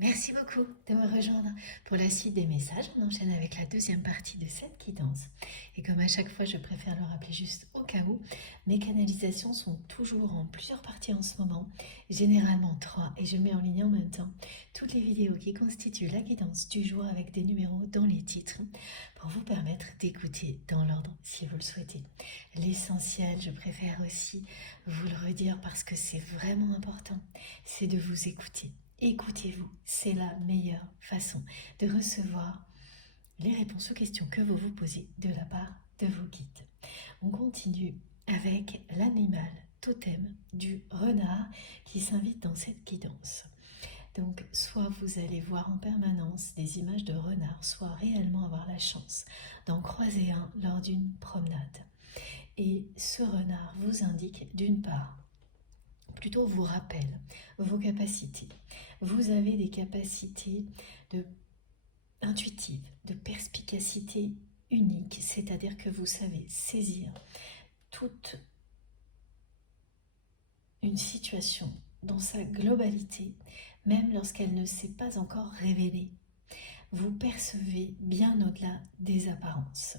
Merci beaucoup de me rejoindre. Pour la suite des messages, on enchaîne avec la deuxième partie de cette guidance. Et comme à chaque fois, je préfère le rappeler juste au cas où, mes canalisations sont toujours en plusieurs parties en ce moment, généralement trois, et je mets en ligne en même temps toutes les vidéos qui constituent la guidance du jour avec des numéros dans les titres pour vous permettre d'écouter dans l'ordre si vous le souhaitez. L'essentiel, je préfère aussi vous le redire parce que c'est vraiment important, c'est de vous écouter. Écoutez-vous, c'est la meilleure façon de recevoir les réponses aux questions que vous vous posez de la part de vos guides. On continue avec l'animal totem du renard qui s'invite dans cette guidance. Donc, soit vous allez voir en permanence des images de renards, soit réellement avoir la chance d'en croiser un lors d'une promenade. Et ce renard vous indique d'une part, plutôt vous rappelle vos capacités. Vous avez des capacités intuitives, de perspicacité unique, c'est-à-dire que vous savez saisir toute une situation dans sa globalité, même lorsqu'elle ne s'est pas encore révélée. Vous percevez bien au-delà des apparences.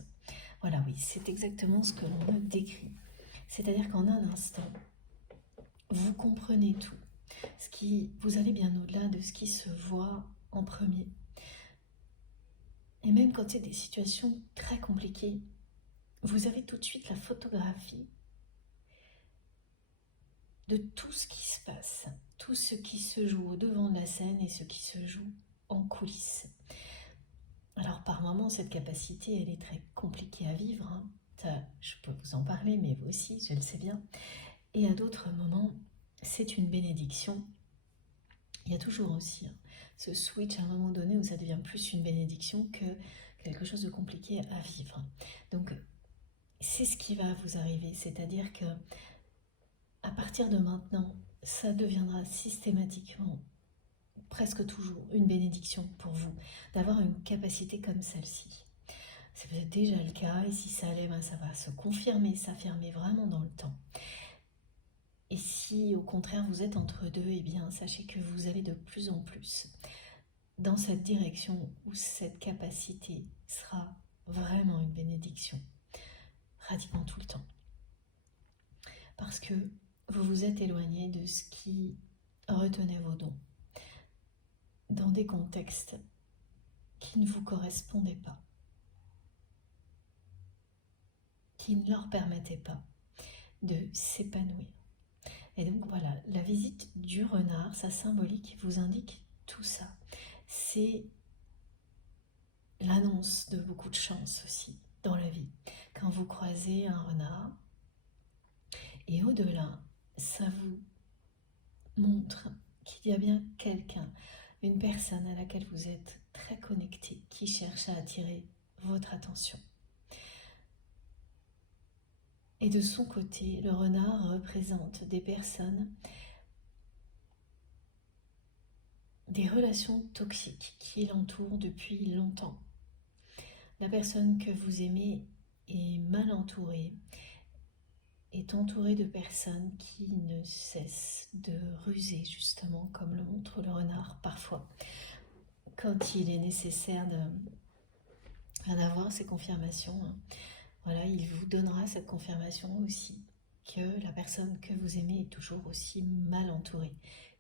Voilà, oui, c'est exactement ce que l'on me décrit. C'est-à-dire qu'en un instant, vous comprenez tout. Vous allez bien au-delà de ce qui se voit en premier. Et même quand c'est des situations très compliquées, vous avez tout de suite la photographie de tout ce qui se passe, tout ce qui se joue au devant de la scène et ce qui se joue en coulisses. Alors par moments, cette capacité, elle est très compliquée à vivre. Ça, je peux vous en parler, mais vous aussi, je le sais bien. Et à d'autres moments, c'est une bénédiction. Il y a toujours aussi ce switch à un moment donné où ça devient plus une bénédiction que quelque chose de compliqué à vivre. Donc c'est ce qui va vous arriver, c'est-à-dire que à partir de maintenant, ça deviendra systématiquement, presque toujours, une bénédiction pour vous d'avoir une capacité comme celle-ci. C'est peut-être déjà le cas, et si ça allait, ça va se confirmer, s'affirmer vraiment dans le temps. Et si au contraire vous êtes entre deux, eh bien sachez que vous allez de plus en plus dans cette direction où cette capacité sera vraiment une bénédiction, pratiquement tout le temps. Parce que vous vous êtes éloigné de ce qui retenait vos dons, dans des contextes qui ne vous correspondaient pas, qui ne leur permettaient pas de s'épanouir. Et donc voilà, la visite du renard, sa symbolique vous indique tout ça. C'est l'annonce de beaucoup de chance aussi dans la vie. Quand vous croisez un renard, et au-delà, ça vous montre qu'il y a bien quelqu'un, une personne à laquelle vous êtes très connecté, qui cherche à attirer votre attention. Et de son côté, le renard représente des personnes, des relations toxiques qui l'entourent depuis longtemps. La personne que vous aimez est mal entourée, est entourée de personnes qui ne cessent de ruser, justement, comme le montre le renard parfois, quand il est nécessaire d'avoir ces confirmations. Voilà, il vous donnera cette confirmation aussi que la personne que vous aimez est toujours aussi mal entourée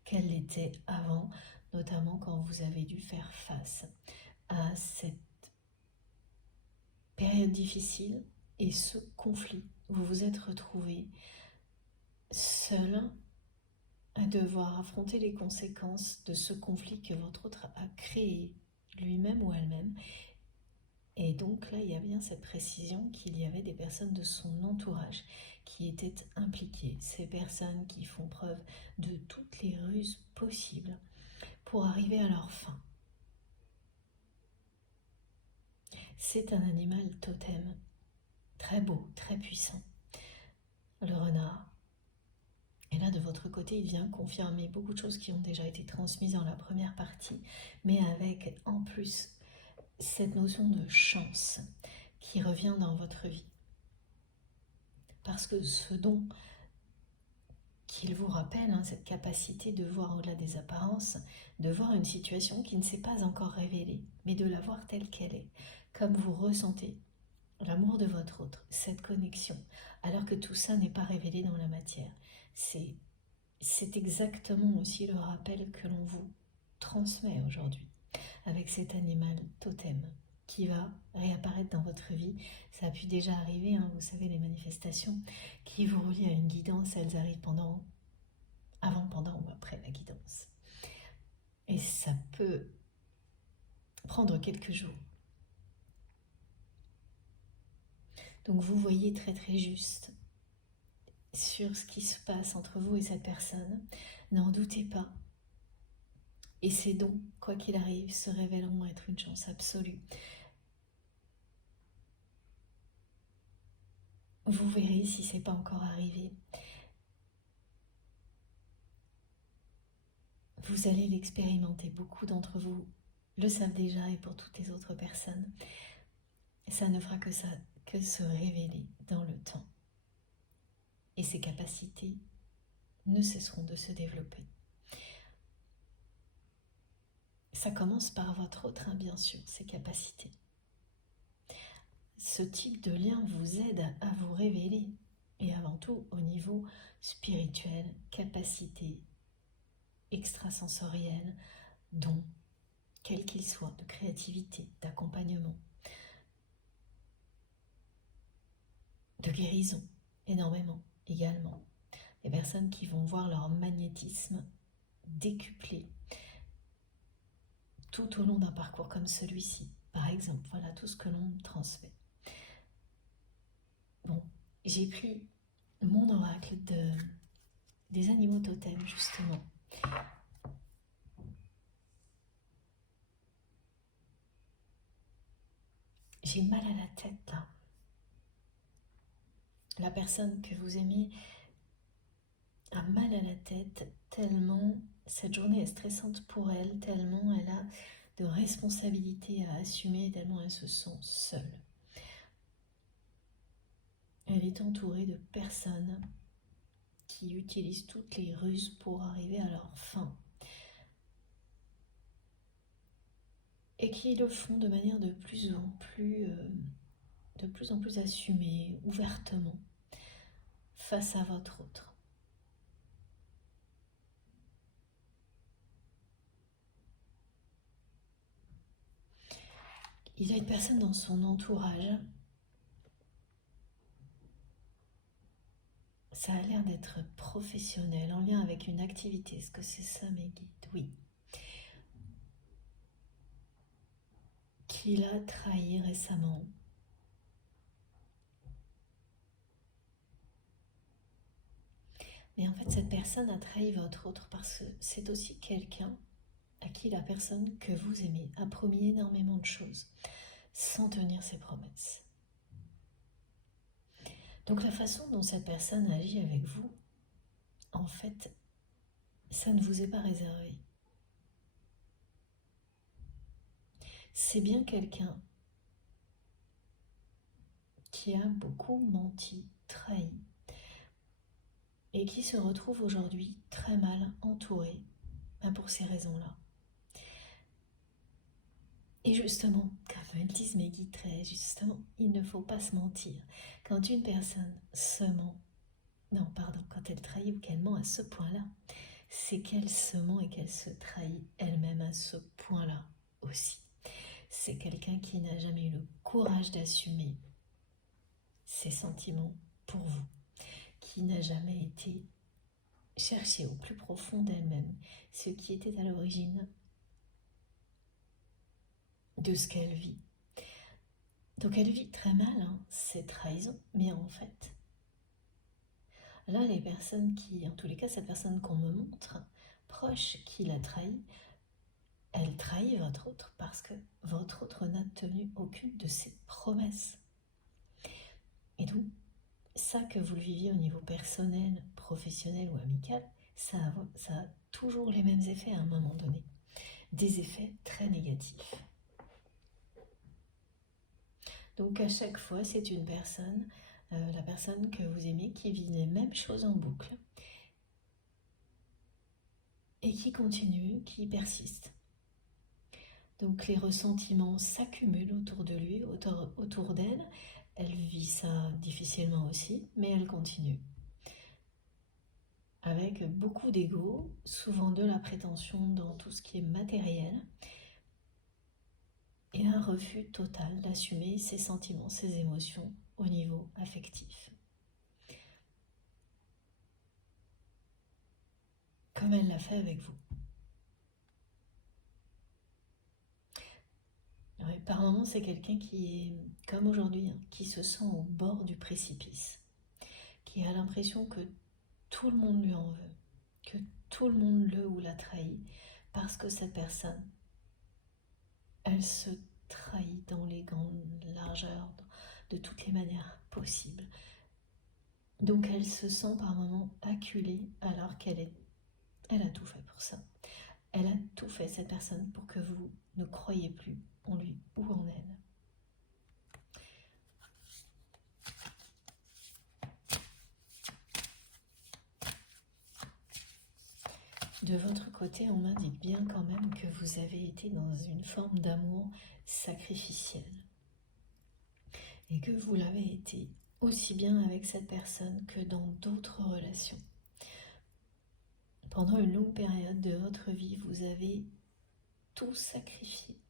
qu'elle l'était avant, notamment quand vous avez dû faire face à cette période difficile et ce conflit. Vous vous êtes retrouvé seul à devoir affronter les conséquences de ce conflit que votre autre a créé, lui-même ou elle-même. Et donc là, il y a bien cette précision qu'il y avait des personnes de son entourage qui étaient impliquées, ces personnes qui font preuve de toutes les ruses possibles pour arriver à leur fin. C'est un animal totem, très beau, très puissant, le renard. Et là, de votre côté, il vient confirmer beaucoup de choses qui ont déjà été transmises dans la première partie, mais avec en plus cette notion de chance qui revient dans votre vie. Parce que ce don qu'il vous rappelle cette capacité de voir au-delà des apparences, de voir une situation qui ne s'est pas encore révélée, mais de la voir telle qu'elle est, comme vous ressentez l'amour de votre autre, cette connexion, alors que tout ça n'est pas révélé dans la matière. C'est exactement aussi le rappel que l'on vous transmet aujourd'hui avec cet animal totem qui va réapparaître dans votre vie. Ça a pu déjà arriver, vous savez, les manifestations qui vous relient à une guidance, elles arrivent avant, pendant ou après la guidance. Et ça peut prendre quelques jours. Donc vous voyez très très juste sur ce qui se passe entre vous et cette personne. N'en doutez pas. Et ces dons, quoi qu'il arrive, se révéleront être une chance absolue. Vous verrez si ce n'est pas encore arrivé. Vous allez l'expérimenter. Beaucoup d'entre vous le savent déjà, et pour toutes les autres personnes, ça ne fera que se révéler dans le temps. Et ces capacités ne cesseront de se développer. Ça commence par votre autre, bien sûr, ces capacités. Ce type de lien vous aide à vous révéler, et avant tout au niveau spirituel, capacité extrasensorielle, dons, quels qu'ils soient, de créativité, d'accompagnement, de guérison, énormément également. Les personnes qui vont voir leur magnétisme décuplé tout au long d'un parcours comme celui-ci. Par exemple, voilà tout ce que l'on transmet. Bon, j'ai pris mon oracle des animaux totems, justement. J'ai mal à la tête, là. La personne que vous aimez a mal à la tête, tellement cette journée est stressante pour elle, tellement elle a de responsabilités à assumer, tellement elle se sent seule. Elle est entourée de personnes qui utilisent toutes les ruses pour arriver à leur fin. Et qui le font de manière de plus en plus assumée, ouvertement, face à votre autre. Il y a une personne dans son entourage. Ça a l'air d'être professionnel, en lien avec une activité. Est-ce que c'est ça, mes guides? Oui. Qui l'a trahi récemment. Mais en fait, cette personne a trahi votre autre parce que c'est aussi quelqu'un à qui la personne que vous aimez a promis énormément de choses sans tenir ses promesses. Donc la façon dont cette personne agit avec vous, en fait, ça ne vous est pas réservé. C'est bien quelqu'un qui a beaucoup menti, trahi, et qui se retrouve aujourd'hui très mal entouré pour ces raisons-là. Et justement, comme elles disent mes guides très justement, il ne faut pas se mentir. Quand une personne se ment, quand elle trahit ou qu'elle ment à ce point-là, c'est qu'elle se ment et qu'elle se trahit elle-même à ce point-là aussi. C'est quelqu'un qui n'a jamais eu le courage d'assumer ses sentiments pour vous, qui n'a jamais été chercher au plus profond d'elle-même ce qui était à l'origine de ce qu'elle vit. Donc elle vit très mal ces trahisons, mais en fait, là les personnes qui, en tous les cas cette personne qu'on me montre, proche qui l'a trahi, elle trahit votre autre parce que votre autre n'a tenu aucune de ses promesses. Et donc, ça que vous le viviez au niveau personnel, professionnel ou amical, ça a toujours les mêmes effets à un moment donné. Des effets très négatifs. Donc à chaque fois, c'est une personne, la personne que vous aimez, qui vit les mêmes choses en boucle et qui continue, qui persiste. Donc les ressentiments s'accumulent autour de lui, autour d'elle. Elle vit ça difficilement aussi, mais elle continue. Avec beaucoup d'ego, souvent de la prétention dans tout ce qui est matériel, et un refus total d'assumer ses sentiments, ses émotions au niveau affectif. Comme elle l'a fait avec vous. Ouais, par moments, c'est quelqu'un qui est, comme aujourd'hui, qui se sent au bord du précipice, qui a l'impression que tout le monde lui en veut, que tout le monde le ou la trahit, parce que cette personne, elle se trahit dans les grandes largeurs, de toutes les manières possibles. Donc elle se sent par moments acculée, alors elle a tout fait pour ça. Elle a tout fait, cette personne, pour que vous ne croyiez plus en lui ou en elle. De votre côté, on m'indique bien quand même que vous avez été dans une forme d'amour sacrificiel. Et que vous l'avez été aussi bien avec cette personne que dans d'autres relations. Pendant une longue période de votre vie, vous avez tout sacrifié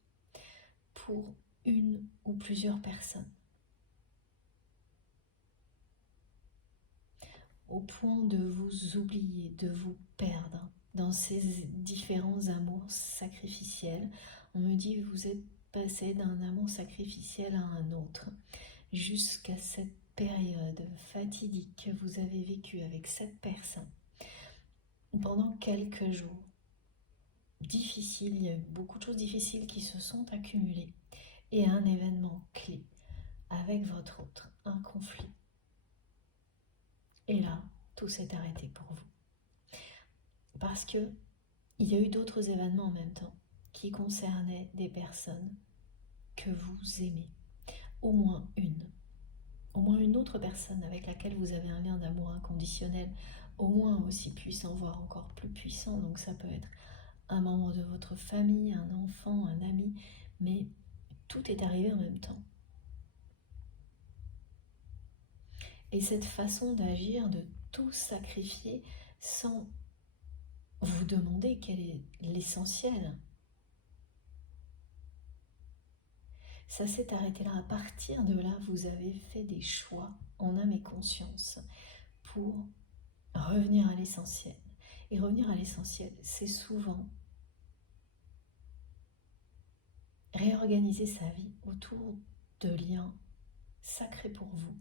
pour une ou plusieurs personnes. Au point de vous oublier, de vous perdre dans ces différents amours sacrificiels. On me dit que vous êtes passé d'un amour sacrificiel à un autre, jusqu'à cette période fatidique que vous avez vécue avec cette personne. Pendant quelques jours difficiles, il y a eu beaucoup de choses difficiles qui se sont accumulées, et un événement clé avec votre autre, un conflit. Et là, tout s'est arrêté pour vous. Parce que il y a eu d'autres événements en même temps qui concernaient des personnes que vous aimez. Au moins une autre personne avec laquelle vous avez un lien d'amour inconditionnel, au moins aussi puissant, voire encore plus puissant. Donc ça peut être un membre de votre famille, un enfant, un ami, mais tout est arrivé en même temps. Et cette façon d'agir, de tout sacrifier sans vous demander quel est l'essentiel, ça s'est arrêté là. À partir de là, vous avez fait des choix en âme et conscience pour revenir à l'essentiel. Et revenir à l'essentiel, c'est souvent réorganiser sa vie autour de liens sacrés pour vous,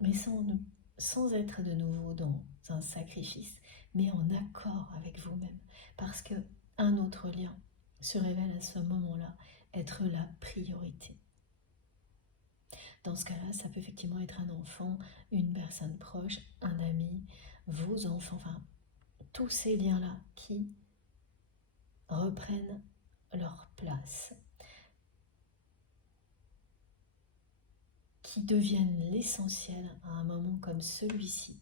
mais sans être de nouveau dans un sacrifice, mais en accord avec vous-même. Parce qu'un autre lien se révèle à ce moment-là être la priorité. Dans ce cas-là, ça peut effectivement être un enfant, une personne proche, un ami, vos enfants, enfin, tous ces liens-là qui reprennent leur place, qui deviennent l'essentiel à un moment comme celui-ci,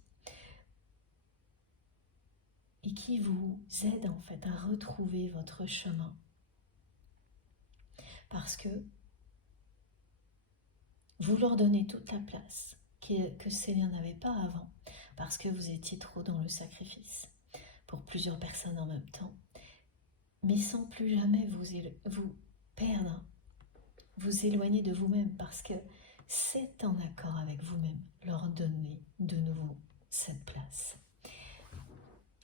et qui vous aident en fait à retrouver votre chemin. Parce que vous leur donnez toute la place que ces liens n'avaient pas avant, parce que vous étiez trop dans le sacrifice pour plusieurs personnes en même temps, mais sans plus jamais vous perdre, vous éloigner de vous-même, parce que c'est en accord avec vous-même, leur donner de nouveau cette place.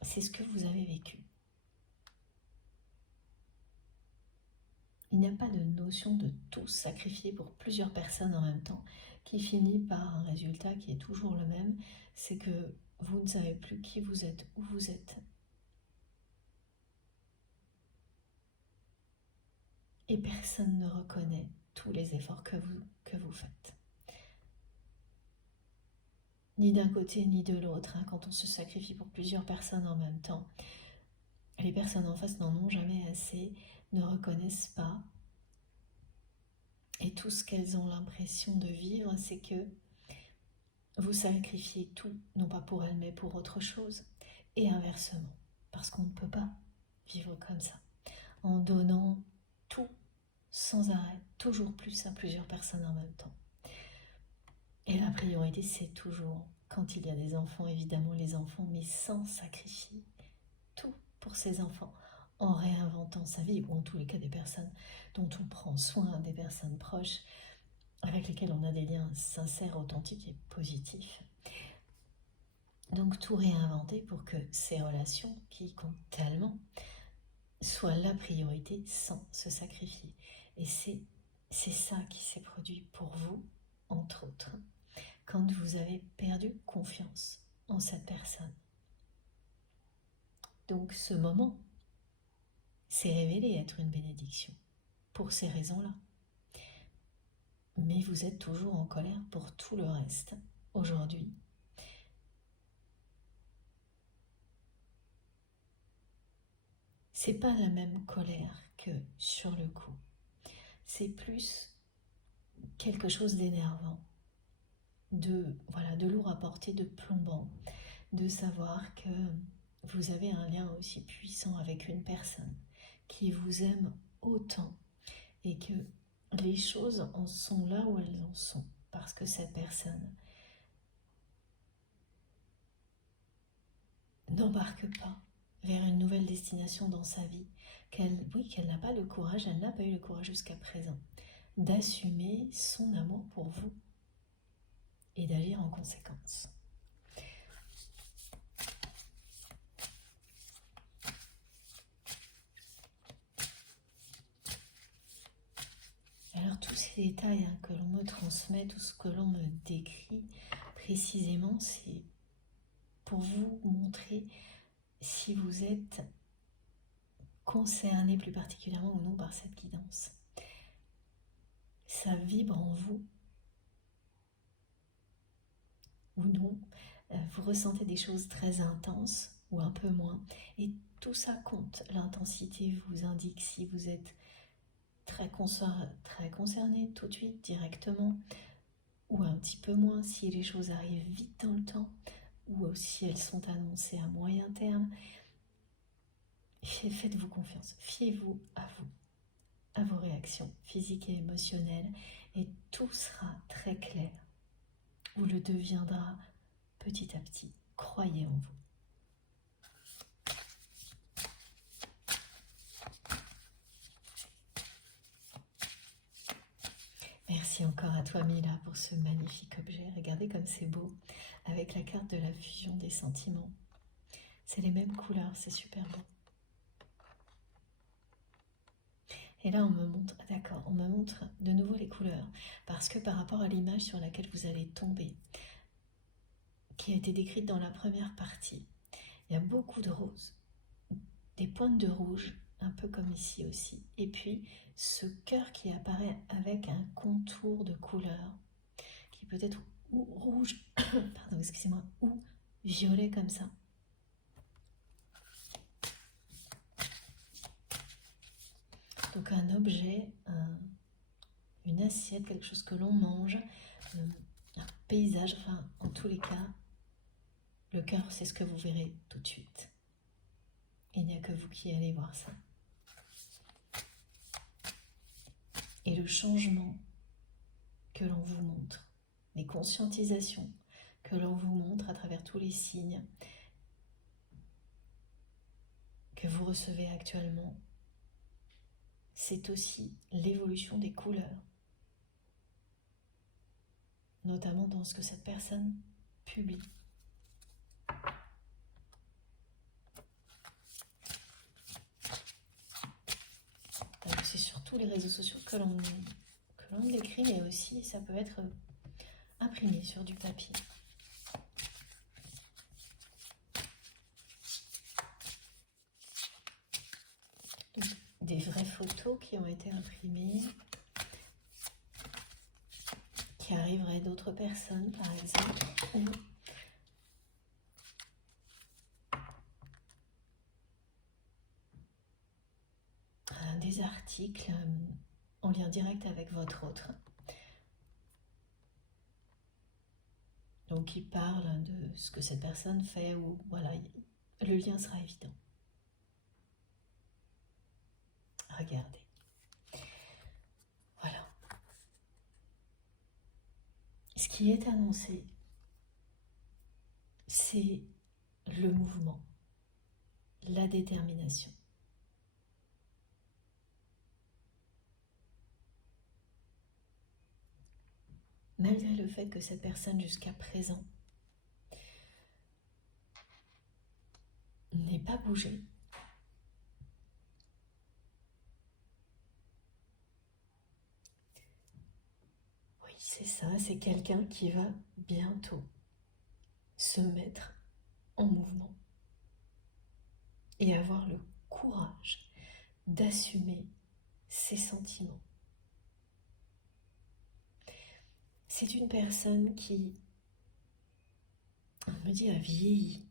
C'est ce que vous avez vécu. Il n'y a pas de notion de tout sacrifier pour plusieurs personnes en même temps qui finit par un résultat qui est toujours le même, c'est que vous ne savez plus qui vous êtes, où vous êtes. Et personne ne reconnaît tous les efforts que vous faites. Ni d'un côté ni de l'autre, quand on se sacrifie pour plusieurs personnes en même temps. Les personnes en face n'en ont jamais assez, ne reconnaissent pas. Et tout ce qu'elles ont l'impression de vivre, c'est que vous sacrifiez tout, non pas pour elles, mais pour autre chose. Et inversement, parce qu'on ne peut pas vivre comme ça, en donnant tout sans arrêt, toujours plus à plusieurs personnes en même temps. Et la priorité, c'est toujours, quand il y a des enfants, évidemment les enfants, mais sans sacrifier tout pour ces enfants, en réinventant sa vie, ou en tous les cas des personnes dont on prend soin, des personnes proches, avec lesquelles on a des liens sincères, authentiques et positifs. Donc tout réinventer pour que ces relations, qui comptent tellement, soient la priorité sans se sacrifier. Et c'est ça qui s'est produit pour vous, entre autres, quand vous avez perdu confiance en cette personne. Donc ce moment s'est révélé être une bénédiction, pour ces raisons-là. Mais vous êtes toujours en colère pour tout le reste, aujourd'hui. C'est pas la même colère que sur le coup. C'est plus quelque chose d'énervant, de lourd à porter, de plombant, de savoir que vous avez un lien aussi puissant avec une personne qui vous aime autant et que les choses en sont là où elles en sont parce que cette personne n'embarque pas vers une nouvelle destination dans sa vie, qu'elle n'a pas le courage, elle n'a pas eu le courage jusqu'à présent d'assumer son amour pour vous et d'agir en conséquence. Alors tous ces détails que l'on me transmet, tout ce que l'on me décrit précisément, c'est pour vous montrer si vous êtes concerné plus particulièrement ou non par cette guidance. Ça vibre en vous ou non, vous ressentez des choses très intenses ou un peu moins, et tout ça compte. L'intensité vous indique si vous êtes très concerné tout de suite, directement, ou un petit peu moins, si les choses arrivent vite dans le temps, ou si elles sont annoncées à moyen terme. Faites-vous confiance, fiez-vous à vos réactions physiques et émotionnelles, et tout sera très clair, ou le deviendra petit à petit. Croyez en vous. Merci encore à toi Mila pour ce magnifique objet. Regardez comme c'est beau, avec la carte de la fusion des sentiments. C'est les mêmes couleurs, c'est super beau. Et là on me montre, d'accord, on me montre de nouveau les couleurs, parce que par rapport à l'image sur laquelle vous allez tomber, qui a été décrite dans la première partie, il y a beaucoup de roses, des pointes de rouge, un peu comme ici aussi, et puis ce cœur qui apparaît avec un contour de couleur, qui peut être ou rouge, pardon, excusez-moi, ou violet comme ça. Donc un objet, une assiette, quelque chose que l'on mange, un paysage, enfin en tous les cas, le cœur c'est ce que vous verrez tout de suite. Il n'y a que vous qui allez voir ça. Et le changement que l'on vous montre, les conscientisations que l'on vous montre à travers tous les signes que vous recevez actuellement, c'est aussi l'évolution des couleurs, notamment dans ce que cette personne publie. C'est sur tous les réseaux sociaux que l'on décrit, mais aussi ça peut être imprimé sur du papier. Donc, des vraies photos qui ont été imprimées, qui arriveraient d'autres personnes par exemple, ou des articles en lien direct avec votre autre. Donc qui parle de ce que cette personne fait, ou voilà, le lien sera évident. Regardez. Voilà. Ce qui est annoncé, c'est le mouvement, la détermination. Malgré le fait que cette personne jusqu'à présent n'ait pas bougé, oui, c'est ça, c'est quelqu'un qui va bientôt se mettre en mouvement et avoir le courage d'assumer ses sentiments. C'est une personne qui, on me dit, a vieilli.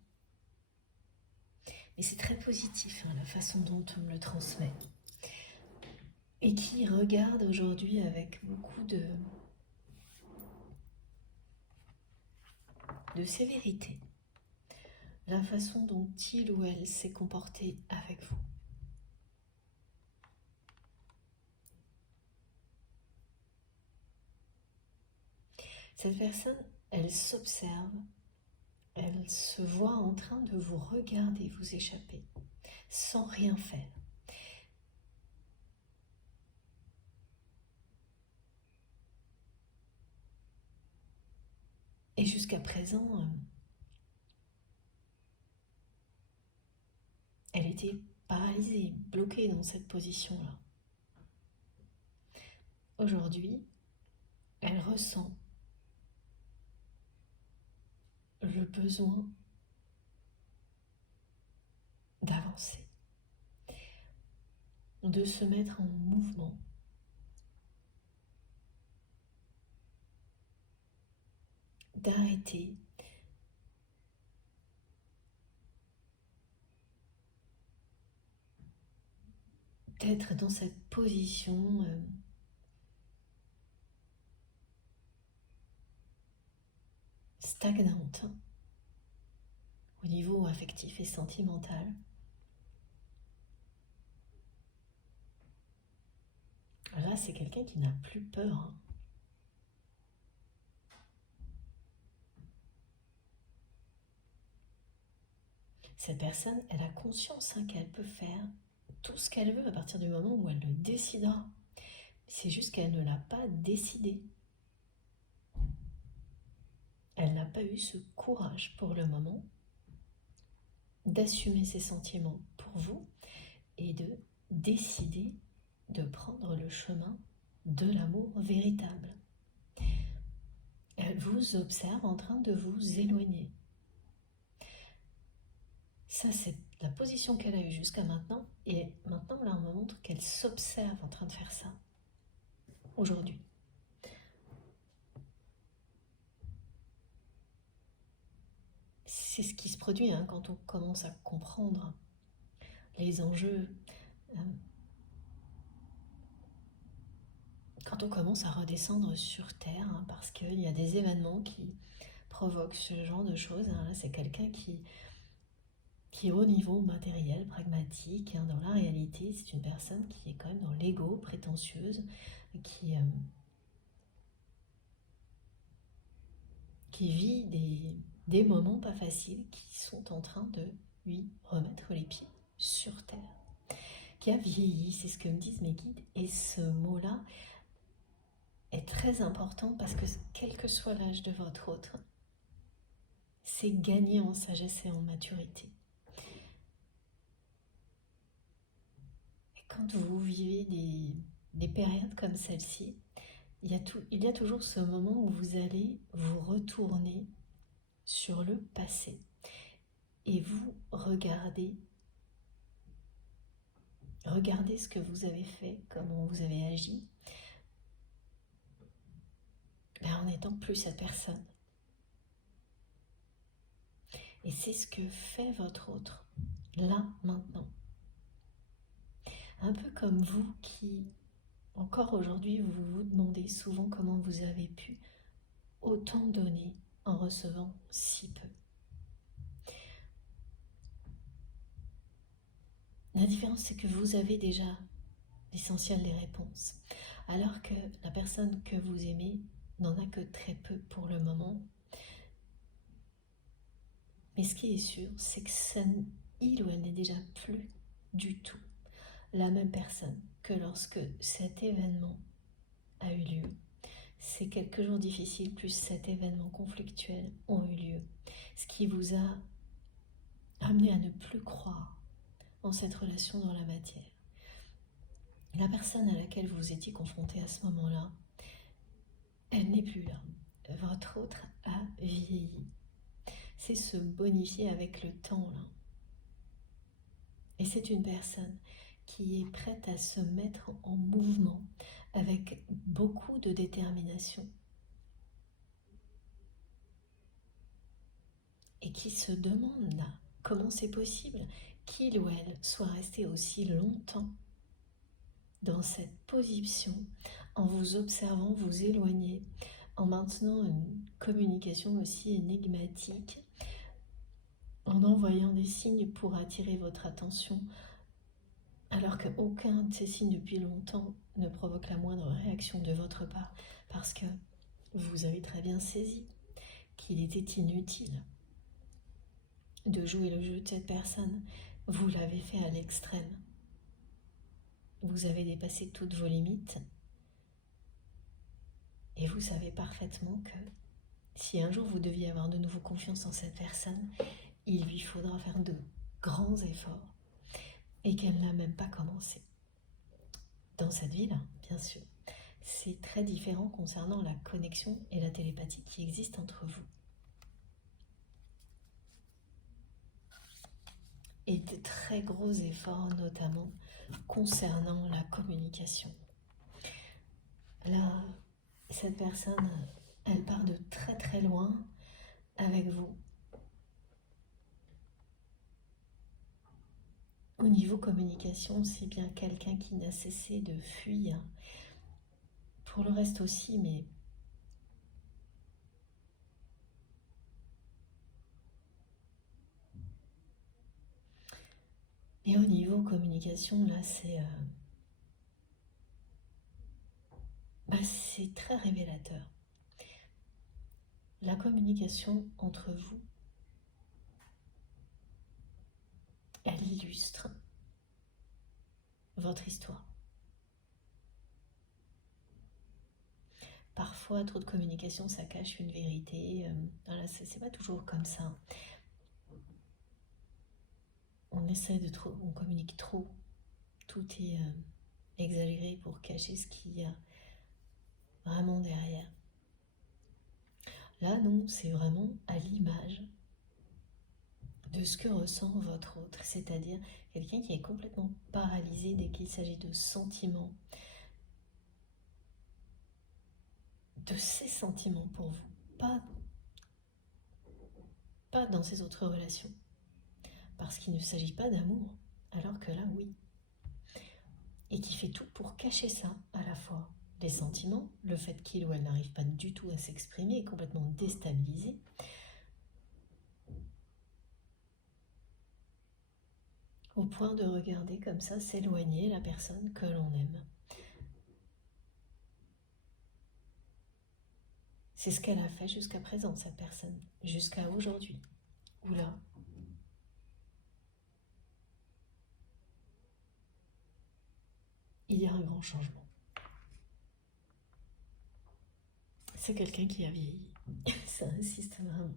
Et c'est très positif, la façon dont on me le transmet. Et qui regarde aujourd'hui avec beaucoup de sévérité la façon dont il ou elle s'est comporté avec vous. Cette personne, elle s'observe, elle se voit en train de vous regarder vous échapper, sans rien faire. Et jusqu'à présent, elle était paralysée, bloquée dans cette position-là. Aujourd'hui, elle ressent le besoin d'avancer, de se mettre en mouvement, d'arrêter d'être dans cette position stagnante au niveau affectif et sentimental. Là, c'est quelqu'un qui n'a plus peur. Cette personne, elle a conscience qu'elle peut faire tout ce qu'elle veut à partir du moment où elle le décidera. C'est juste qu'elle ne l'a pas décidé. Elle n'a pas eu ce courage pour le moment d'assumer ses sentiments pour vous et de décider de prendre le chemin de l'amour véritable. Elle vous observe en train de vous éloigner. Ça, c'est la position qu'elle a eue jusqu'à maintenant. Et maintenant, là, on me montre qu'elle s'observe en train de faire ça. Aujourd'hui. C'est ce qui se produit quand on commence à comprendre les enjeux. Quand on commence à redescendre sur Terre, parce qu'il y a des événements qui provoquent ce genre de choses. Là, c'est quelqu'un qui au niveau matériel, pragmatique, dans la réalité, c'est une personne qui est quand même dans l'ego, prétentieuse, qui vit des moments pas faciles qui sont en train de lui remettre les pieds sur terre, qui a vieilli, c'est ce que me disent mes guides, et ce mot-là est très important parce que quel que soit l'âge de votre autre, c'est gagner en sagesse et en maturité. Quand vous vivez des périodes comme celle-ci, il y a toujours ce moment où vous allez vous retourner sur le passé et vous regardez ce que vous avez fait, comment vous avez agi, en n'étant plus cette personne. Et c'est ce que fait votre autre, là, maintenant. Un peu comme vous qui, encore aujourd'hui, vous vous demandez souvent comment vous avez pu autant donner en recevant si peu. La différence, c'est que vous avez déjà l'essentiel des réponses. Alors que la personne que vous aimez n'en a que très peu pour le moment. Mais ce qui est sûr, c'est que il ou elle n'est déjà plus du tout la même personne que lorsque cet événement a eu lieu. Ces quelques jours difficiles plus cet événement conflictuel ont eu lieu. Ce qui vous a amené à ne plus croire en cette relation dans la matière. La personne à laquelle vous étiez confronté à ce moment-là, elle n'est plus là. Votre autre a vieilli. C'est se bonifier avec le temps là. Et c'est une personne qui est prête à se mettre en mouvement avec beaucoup de détermination et qui se demande là comment c'est possible qu'il ou elle soit resté aussi longtemps dans cette position en vous observant vous éloigner, en maintenant une communication aussi énigmatique, en envoyant des signes pour attirer votre attention, alors qu'aucun de ces signes depuis longtemps ne provoque la moindre réaction de votre part, parce que vous avez très bien saisi qu'il était inutile de jouer le jeu de cette personne. Vous l'avez fait à l'extrême. Vous avez dépassé toutes vos limites et vous savez parfaitement que si un jour vous deviez avoir de nouveau confiance en cette personne, il lui faudra faire de grands efforts et qu'elle n'a même pas commencé. Dans cette vie-là, bien sûr, c'est très différent concernant la connexion et la télépathie qui existent entre vous. Et de très gros efforts, notamment concernant la communication. Là, cette personne, elle part de très très loin avec vous. Au niveau communication, c'est bien quelqu'un qui n'a cessé de fuir. Pour le reste aussi, mais au niveau communication, là, c'est très révélateur. La communication entre vous, elle illustre votre histoire. Parfois, trop de communication, ça cache une vérité. Voilà, c'est pas toujours comme ça. On essaie de trop, on communique trop. Tout est exagéré pour cacher ce qu'il y a vraiment derrière. Là, non, c'est vraiment à l'image de ce que ressent votre autre, c'est-à-dire quelqu'un qui est complètement paralysé dès qu'il s'agit de sentiments, de ses sentiments pour vous, pas dans ses autres relations, parce qu'il ne s'agit pas d'amour, alors que là, oui. Et qui fait tout pour cacher ça, à la fois les sentiments, le fait qu'il ou elle n'arrive pas du tout à s'exprimer, est complètement déstabilisé, au point de regarder comme ça s'éloigner la personne que l'on aime. C'est ce qu'elle a fait jusqu'à présent, cette personne, jusqu'à aujourd'hui. Où là, il y a un grand changement. C'est quelqu'un qui a vieilli, ça insiste vraiment,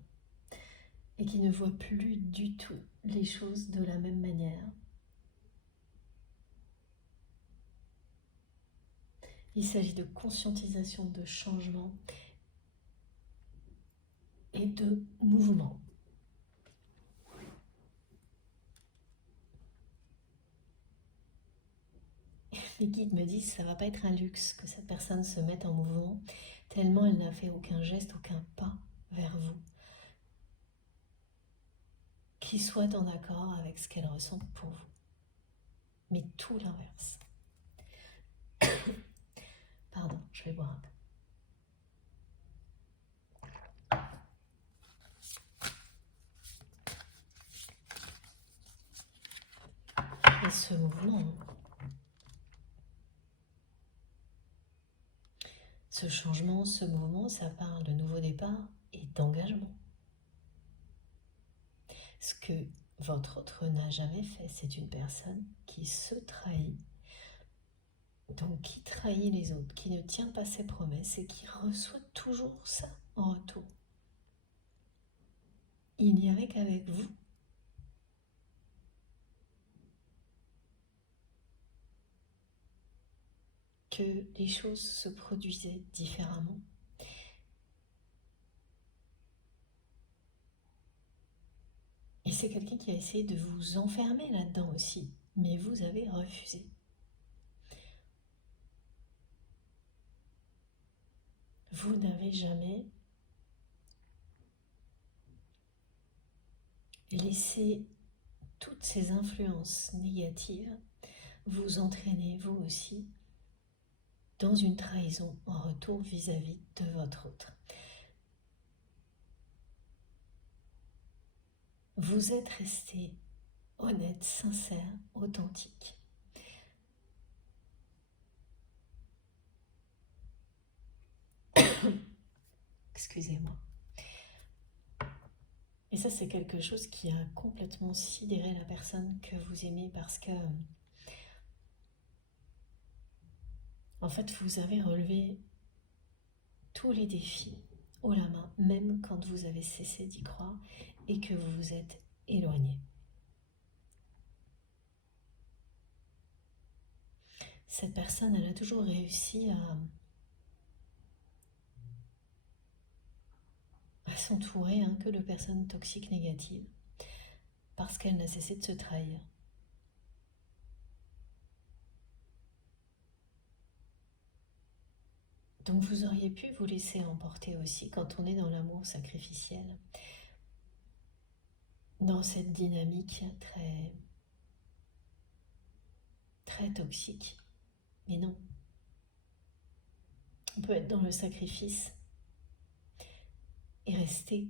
et qui ne voit plus du tout les choses de la même manière. Il s'agit de conscientisation, de changement et de mouvement. Les guides me disent que ça ne va pas être un luxe que cette personne se mette en mouvement, tellement elle n'a fait aucun geste, aucun pas vers vous, qui soit en accord avec ce qu'elle ressent pour vous. Mais tout l'inverse. Pardon, je vais boire un peu. Et ce mouvement, Ce changement, ce mouvement, ça parle de nouveau départ et d'engagement. Ce que votre autre n'a jamais fait, c'est une personne qui se trahit, donc qui trahit les autres, qui ne tient pas ses promesses et qui reçoit toujours ça en retour. Il n'y avait qu'avec vous que les choses se produisaient différemment. Et c'est quelqu'un qui a essayé de vous enfermer là-dedans aussi, mais vous avez refusé. Vous n'avez jamais laissé toutes ces influences négatives vous entraîner, vous aussi, dans une trahison en retour vis-à-vis de votre autre. Vous êtes resté honnête, sincère, authentique. Excusez-moi. Et ça, c'est quelque chose qui a complètement sidéré la personne que vous aimez parce que, en fait, vous avez relevé tous les défis haut la main, même quand vous avez cessé d'y croire et que vous vous êtes éloigné. Cette personne, elle a toujours réussi à s'entourer que de personnes toxiques négatives parce qu'elle n'a cessé de se trahir. Donc vous auriez pu vous laisser emporter aussi quand on est dans l'amour sacrificiel, dans cette dynamique très, très toxique. Mais non, on peut être dans le sacrifice et rester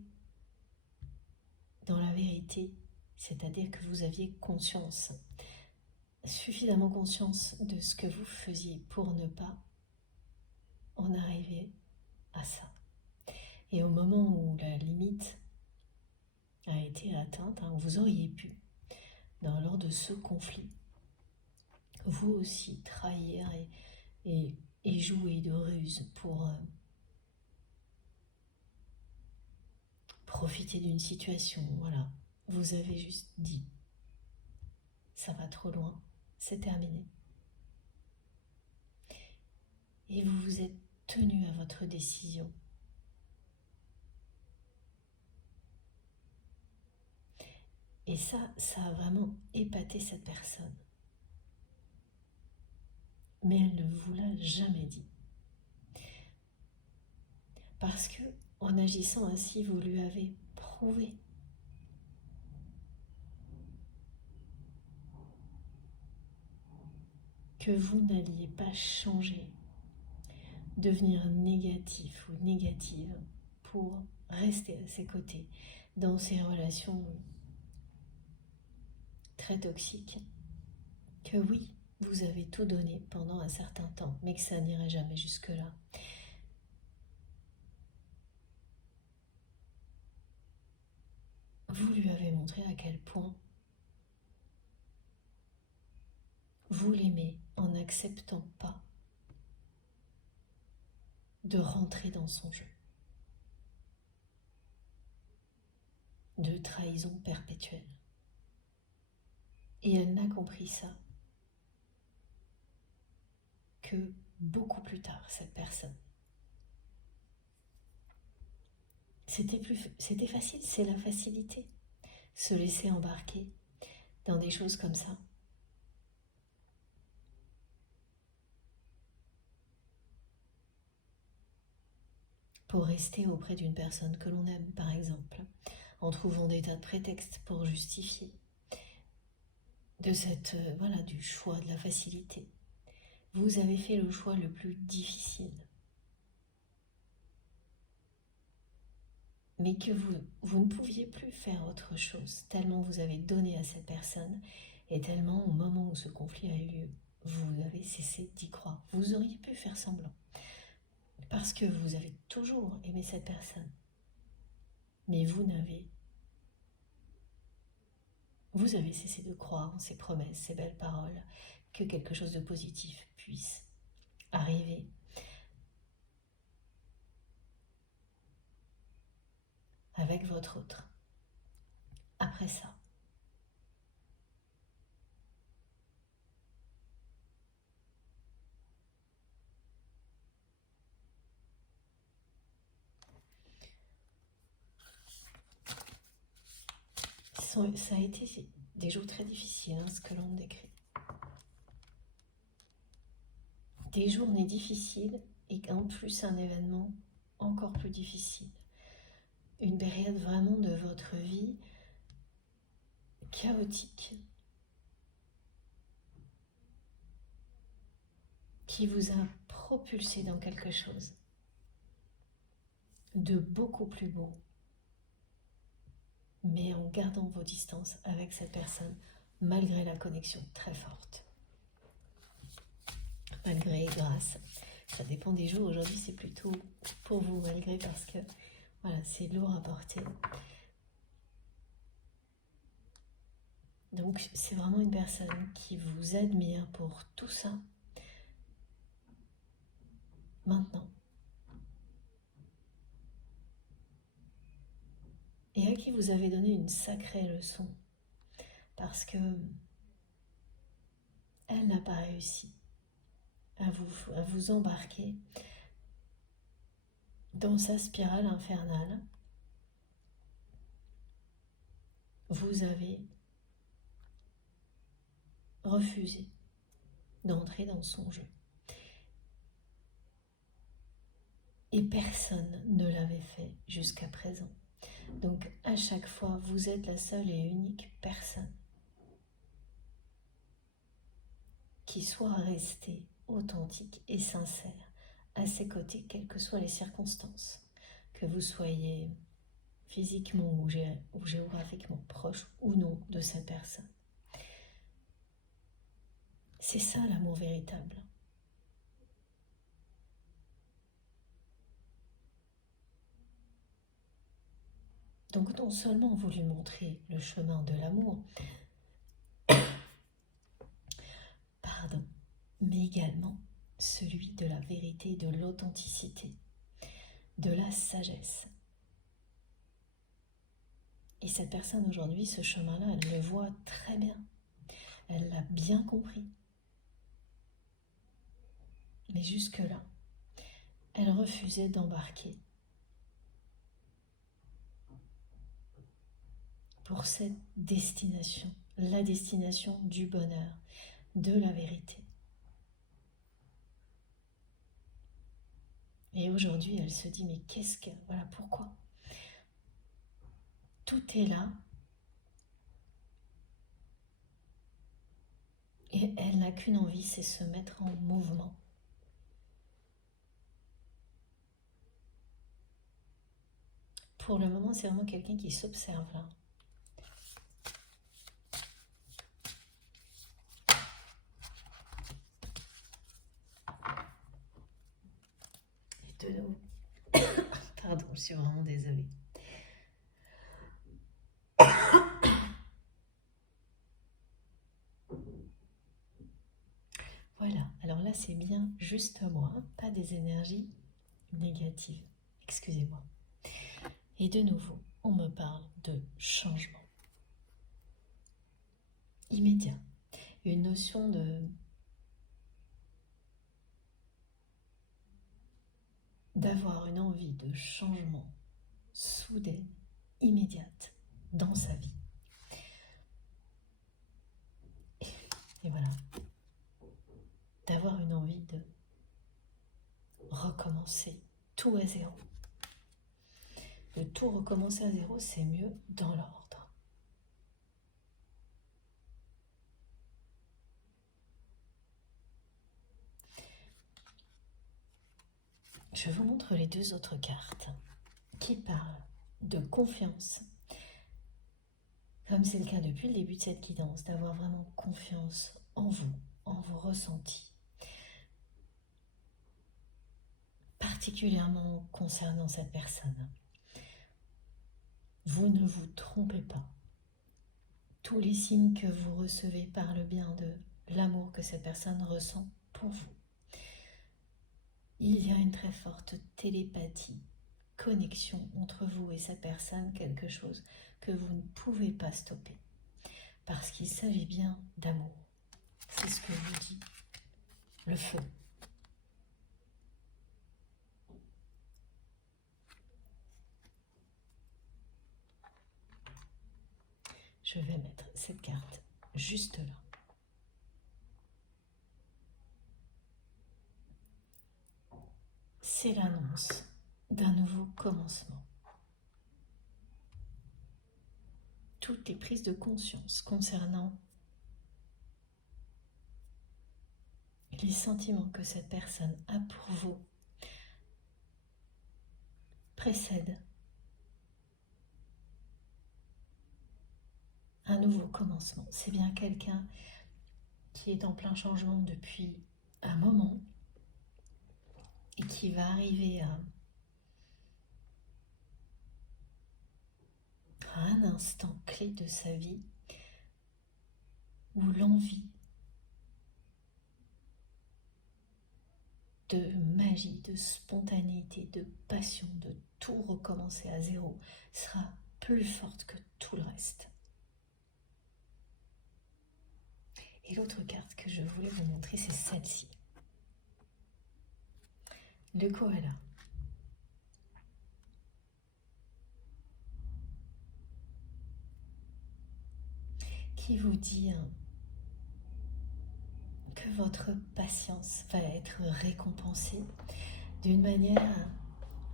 dans la vérité, c'est-à-dire que vous aviez conscience, suffisamment conscience de ce que vous faisiez pour ne pas en arriver à ça. Et au moment où la limite a été atteinte, vous auriez pu, lors de ce conflit, vous aussi trahir et jouer de ruse pour profiter d'une situation. Voilà, vous avez juste dit, ça va trop loin, c'est terminé. Et vous vous êtes tenu à votre décision. Et ça a vraiment épaté cette personne. Mais elle ne vous l'a jamais dit. Parce que, en agissant ainsi, vous lui avez prouvé que vous n'alliez pas changer, devenir négatif ou négative pour rester à ses côtés dans ces relations très toxiques. Que oui, vous avez tout donné pendant un certain temps, mais que ça n'irait jamais jusque-là. Vous lui avez montré à quel point vous l'aimez en n'acceptant pas de rentrer dans son jeu de trahison perpétuelle. Et elle n'a compris ça que beaucoup plus tard, cette personne. C'était facile, c'est la facilité. Se laisser embarquer dans des choses comme ça. Pour rester auprès d'une personne que l'on aime, par exemple, en trouvant des tas de prétextes pour justifier de du choix, de la facilité. Vous avez fait le choix le plus difficile. Mais que vous ne pouviez plus faire autre chose, tellement vous avez donné à cette personne, et tellement au moment où ce conflit a eu lieu, vous avez cessé d'y croire. Vous auriez pu faire semblant. parce que vous avez toujours aimé cette personne. Mais vous avez cessé de croire en ces promesses, ces belles paroles, que quelque chose de positif puisse arriver. Avec votre autre. Après ça, ça a été des jours très difficiles, hein, ce que l'on décrit. Des journées difficiles et en plus un événement encore plus difficile. Une période vraiment de votre vie chaotique qui vous a propulsé dans quelque chose de beaucoup plus beau, mais en gardant vos distances avec cette personne malgré la connexion très forte. Malgré et grâce. Ça dépend des jours. Aujourd'hui, c'est plutôt pour vous, malgré, parce que voilà, c'est lourd à porter. Donc, c'est vraiment une personne qui vous admire pour tout ça. Maintenant. Et à qui vous avez donné une sacrée leçon. Parce que elle n'a pas réussi à vous embarquer dans sa spirale infernale. Vous avez refusé d'entrer dans son jeu. Et personne ne l'avait fait jusqu'à présent. Donc à chaque fois, vous êtes la seule et unique personne qui soit restée authentique et sincère à ses côtés, quelles que soient les circonstances, que vous soyez physiquement ou géographiquement proche ou non de cette personne. C'est ça l'amour véritable. Donc non seulement vous lui montrez le chemin de l'amour, pardon, mais également celui de la vérité, de l'authenticité, de la sagesse. Et cette personne aujourd'hui, ce chemin-là, elle le voit très bien. Elle l'a bien compris. Mais jusque-là, elle refusait d'embarquer pour cette destination, la destination du bonheur, de la vérité. Et aujourd'hui, elle se dit, mais voilà, pourquoi? Tout est là. Et elle n'a qu'une envie, c'est se mettre en mouvement. Pour le moment, c'est vraiment quelqu'un qui s'observe là. Et de nouveau. Pardon, je suis vraiment désolée. Voilà, alors là c'est bien juste moi, pas des énergies négatives. Excusez-moi. Et de nouveau, on me parle de changement immédiat. Une notion d'avoir une envie de changement soudaine, immédiate dans sa vie. Et voilà, d'avoir une envie de recommencer tout à zéro. De tout recommencer à zéro, c'est mieux dans l'ordre. Je vous montre les deux autres cartes qui parlent de confiance. Comme c'est le cas depuis le début de cette guidance, d'avoir vraiment confiance en vous, en vos ressentis. particulièrement concernant cette personne. Vous ne vous trompez pas. Tous les signes que vous recevez parlent bien de l'amour que cette personne ressent pour vous. Il y a une très forte télépathie, connexion entre vous et cette personne, quelque chose que vous ne pouvez pas stopper. Parce qu'il s'agit bien d'amour. C'est ce que vous dit le feu. Je vais mettre cette carte juste là. C'est l'annonce d'un nouveau commencement. Toutes les prises de conscience concernant les sentiments que cette personne a pour vous précèdent un nouveau commencement. C'est bien quelqu'un qui est en plein changement depuis un moment et qui va arriver à un instant clé de sa vie où l'envie de magie, de spontanéité, de passion, de tout recommencer à zéro sera plus forte que tout le reste. Et l'autre carte que je voulais vous montrer, c'est celle-ci. Le koala. Qui vous dit que votre patience va être récompensée d'une manière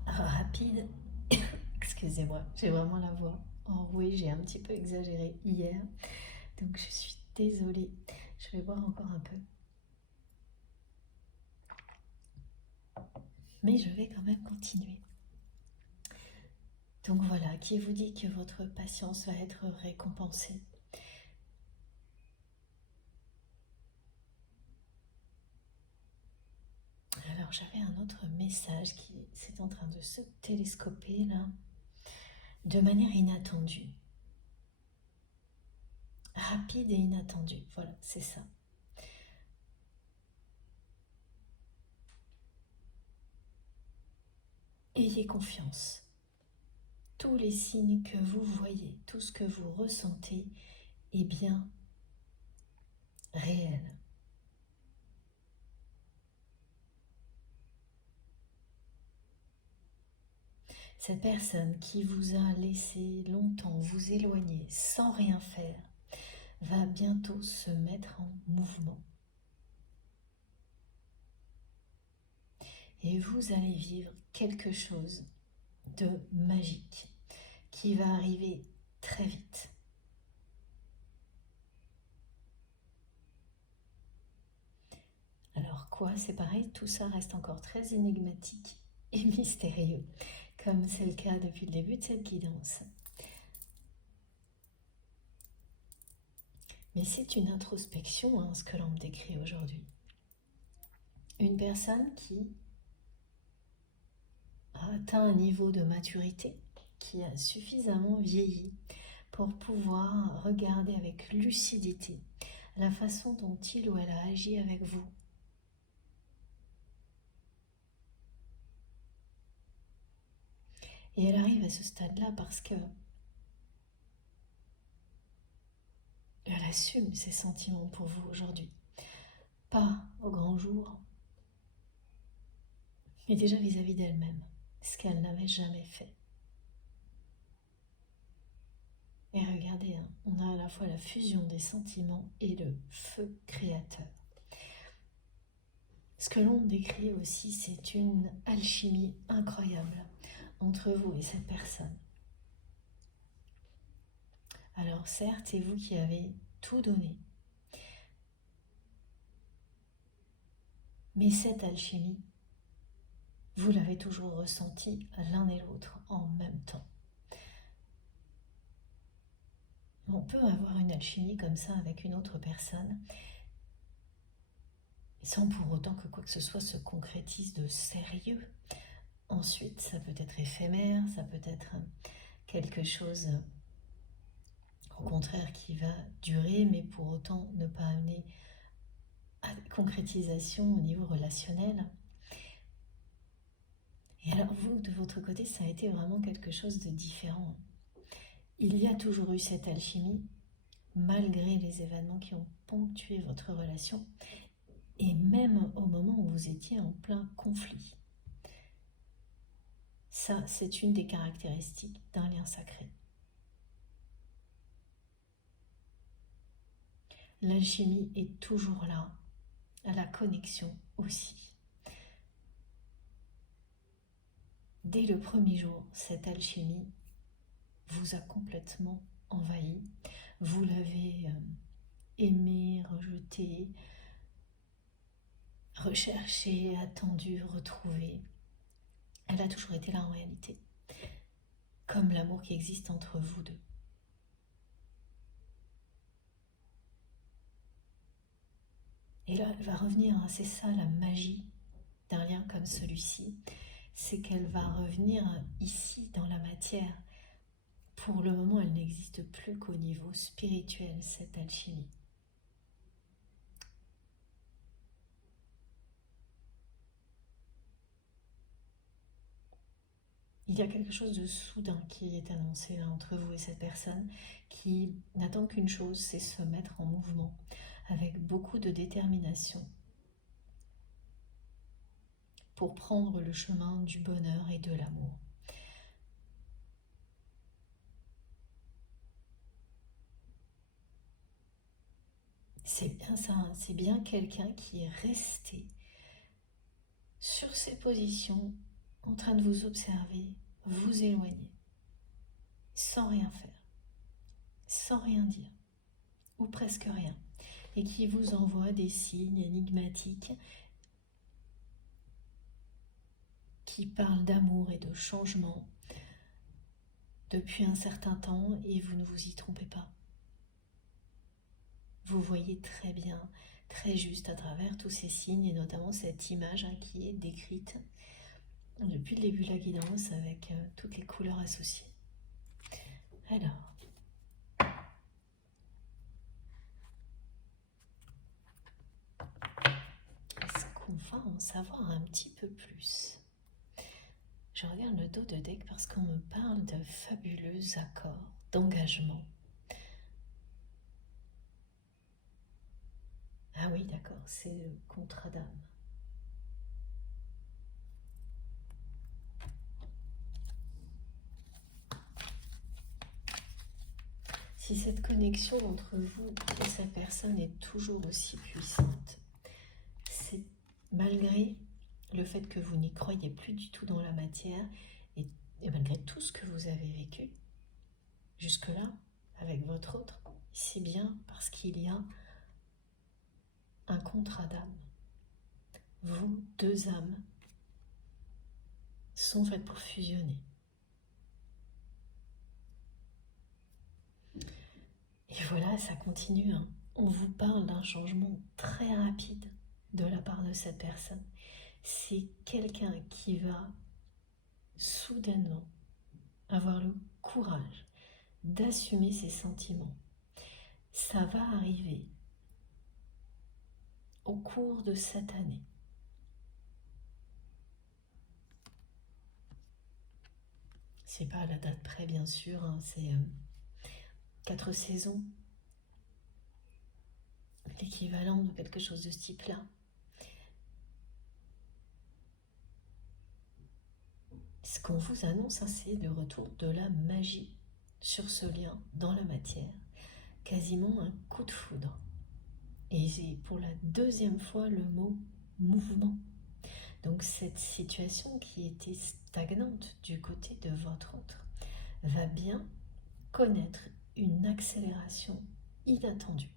rapide. Excusez-moi, j'ai vraiment la voix enrouée, j'ai un petit peu exagéré hier, donc je suis désolée. Je vais boire encore un peu. Mais je vais quand même continuer. Donc voilà, qui vous dit que votre patience va être récompensée. Alors j'avais un autre message qui est en train de se télescoper là, de manière inattendue. Rapide et inattendue, voilà, c'est ça. Ayez confiance. Tous les signes que vous voyez, tout ce que vous ressentez est bien réel. Cette personne qui vous a laissé longtemps vous éloigner sans rien faire va bientôt se mettre en mouvement. Et vous allez vivre quelque chose de magique qui va arriver très vite. Alors quoi, c'est pareil, tout ça reste encore très énigmatique et mystérieux, comme c'est le cas depuis le début de cette guidance. Mais c'est une introspection, ce que l'on me décrit aujourd'hui. Une personne qui a atteint un niveau de maturité, qui a suffisamment vieilli pour pouvoir regarder avec lucidité la façon dont il ou elle a agi avec vous. Et elle arrive à ce stade-là parce que elle assume ses sentiments pour vous aujourd'hui. Pas au grand jour, mais déjà vis-à-vis d'elle-même, ce qu'elle n'avait jamais fait. Et regardez, on a à la fois la fusion des sentiments et le feu créateur. Ce que l'on décrit aussi, c'est une alchimie incroyable entre vous et cette personne. Alors certes, c'est vous qui avez tout donné, mais cette alchimie, vous l'avez toujours ressentie l'un et l'autre en même temps. On peut avoir une alchimie comme ça avec une autre personne, sans pour autant que quoi que ce soit se concrétise de sérieux ensuite, ça peut être éphémère, ça peut être quelque chose au contraire qui va durer, mais pour autant ne pas amener à concrétisation au niveau relationnel. Et alors vous, de votre côté, ça a été vraiment quelque chose de différent. Il y a toujours eu cette alchimie, malgré les événements qui ont ponctué votre relation, et même au moment où vous étiez en plein conflit. Ça, c'est une des caractéristiques d'un lien sacré. L'alchimie est toujours là, à la connexion aussi. Dès le premier jour, cette alchimie vous a complètement envahi. Vous l'avez aimé, rejeté, recherché, attendu, retrouvé. Elle a toujours été là en réalité, comme l'amour qui existe entre vous deux. Et là, elle va revenir, hein, c'est ça la magie d'un lien comme celui-ci, c'est qu'elle va revenir ici dans la matière. Pour le moment, elle n'existe plus qu'au niveau spirituel, cette alchimie. Il y a quelque chose de soudain qui est annoncé là entre vous et cette personne qui n'attend qu'une chose, c'est se mettre en mouvement avec beaucoup de détermination pour prendre le chemin du bonheur et de l'amour. C'est bien ça, hein, c'est bien quelqu'un qui est resté sur ses positions, en train de vous observer, vous éloigner, sans rien faire, sans rien dire, ou presque rien, et qui vous envoie des signes énigmatiques qui parlent d'amour et de changement depuis un certain temps, et vous ne vous y trompez pas. Vous voyez très bien, très juste à travers tous ces signes, et notamment cette image qui est décrite depuis le début de la guidance avec toutes les couleurs associées. Alors, est-ce qu'on va en savoir un petit peu plus? Je regarde le dos de deck parce qu'on me parle de fabuleux accords d'engagement. Ah oui, d'accord, c'est le contrat d'âme. Si cette connexion entre vous et cette personne est toujours aussi puissante, c'est malgré le fait que vous n'y croyez plus du tout dans la matière et malgré tout ce que vous avez vécu jusque-là avec votre autre, c'est bien parce qu'il y a un contrat d'âme. Vous, deux âmes, sont faites pour fusionner. Et voilà, ça continue. On vous parle d'un changement très rapide de la part de cette personne. C'est quelqu'un qui va soudainement avoir le courage d'assumer ses sentiments. Ça va arriver au cours de cette année. C'est pas à la date près, bien sûr, c'est 4 saisons, l'équivalent de quelque chose de ce type-là. Ce qu'on vous annonce, c'est le retour de la magie sur ce lien dans la matière, quasiment un coup de foudre. Et c'est pour la deuxième fois le mot mouvement. Donc cette situation qui était stagnante du côté de votre autre va bien connaître une accélération inattendue.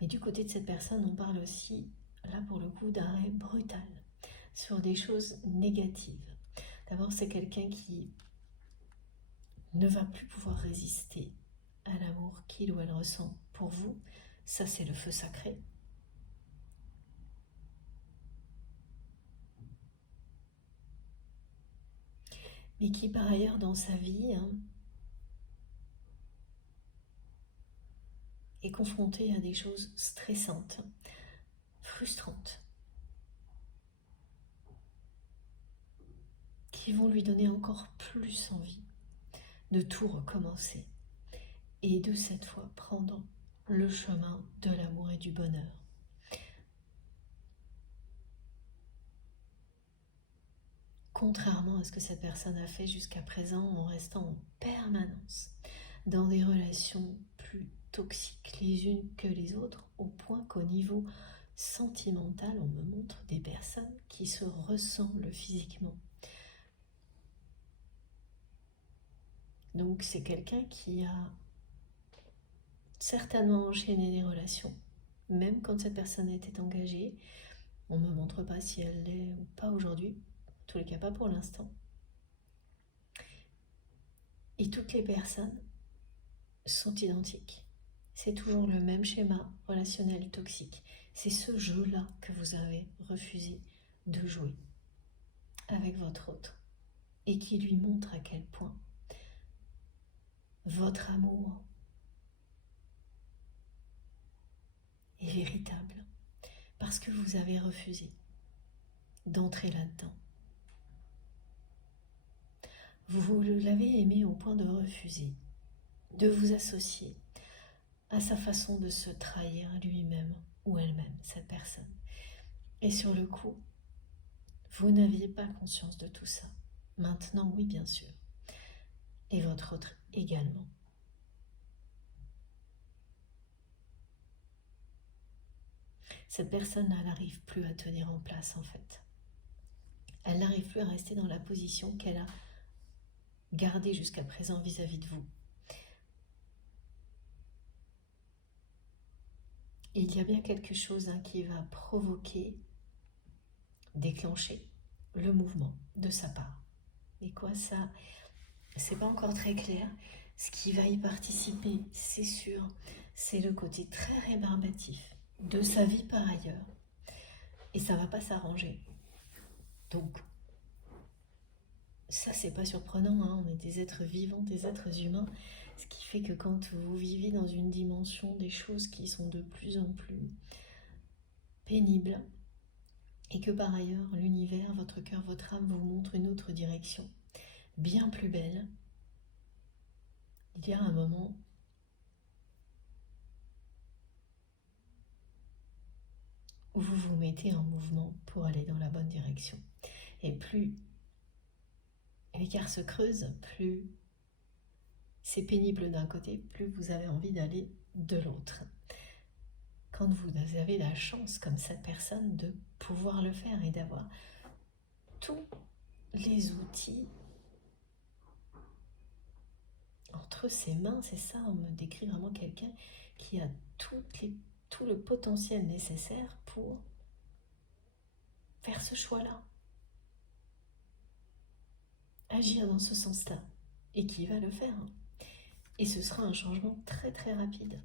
Mais du côté de cette personne, on parle aussi, là pour le coup, d'arrêt brutal sur des choses négatives. D'abord, c'est quelqu'un qui ne va plus pouvoir résister à l'amour qu'il ou elle ressent pour vous, Ça, c'est le feu sacré. Mais qui, par ailleurs, dans sa vie, est confronté à des choses stressantes, frustrantes, qui vont lui donner encore plus envie de tout recommencer et de cette fois prendre le chemin de l'amour et du bonheur. Contrairement à ce que cette personne a fait jusqu'à présent en restant en permanence dans des relations plus toxiques les unes que les autres, au point qu'au niveau sentimental, on me montre des personnes qui se ressemblent physiquement. Donc c'est quelqu'un qui a certainement enchaîné des relations, même quand cette personne était engagée. On ne me montre pas si elle l'est ou pas aujourd'hui, en tous les cas pas pour l'instant. Et toutes les personnes sont identiques. C'est toujours le même schéma relationnel toxique. C'est ce jeu-là que vous avez refusé de jouer avec votre autre et qui lui montre à quel point votre amour est véritable parce que vous avez refusé d'entrer là-dedans. Vous l'avez aimé au point de refuser de vous associer à sa façon de se trahir lui-même ou elle-même, cette personne. Et sur le coup, vous n'aviez pas conscience de tout ça. Maintenant, oui, bien sûr. Et votre autre également. Cette personne, elle n'arrive plus à tenir en place, en fait. Elle n'arrive plus à rester dans la position qu'elle a gardée jusqu'à présent vis-à-vis de vous. Et il y a bien quelque chose qui va provoquer, déclencher le mouvement de sa part. Et quoi ça? C'est pas encore très clair. Ce qui va y participer, c'est sûr, c'est le côté très rébarbatif de sa vie par ailleurs. Et ça va pas s'arranger. Donc, ça c'est pas surprenant, on est des êtres vivants, des êtres humains. Ce qui fait que quand vous vivez dans une dimension des choses qui sont de plus en plus pénibles, et que par ailleurs l'univers, votre cœur, votre âme vous montre une autre direction, bien plus belle, il y a un moment où vous vous mettez en mouvement pour aller dans la bonne direction. Et plus l'écart se creuse, plus c'est pénible d'un côté, plus vous avez envie d'aller de l'autre. Quand vous avez la chance, comme cette personne, de pouvoir le faire et d'avoir tous les outils entre ses mains, c'est ça, on me décrit vraiment quelqu'un qui a tout le potentiel nécessaire pour faire ce choix-là, agir dans ce sens-là, et qui va le faire. Et ce sera un changement très très rapide.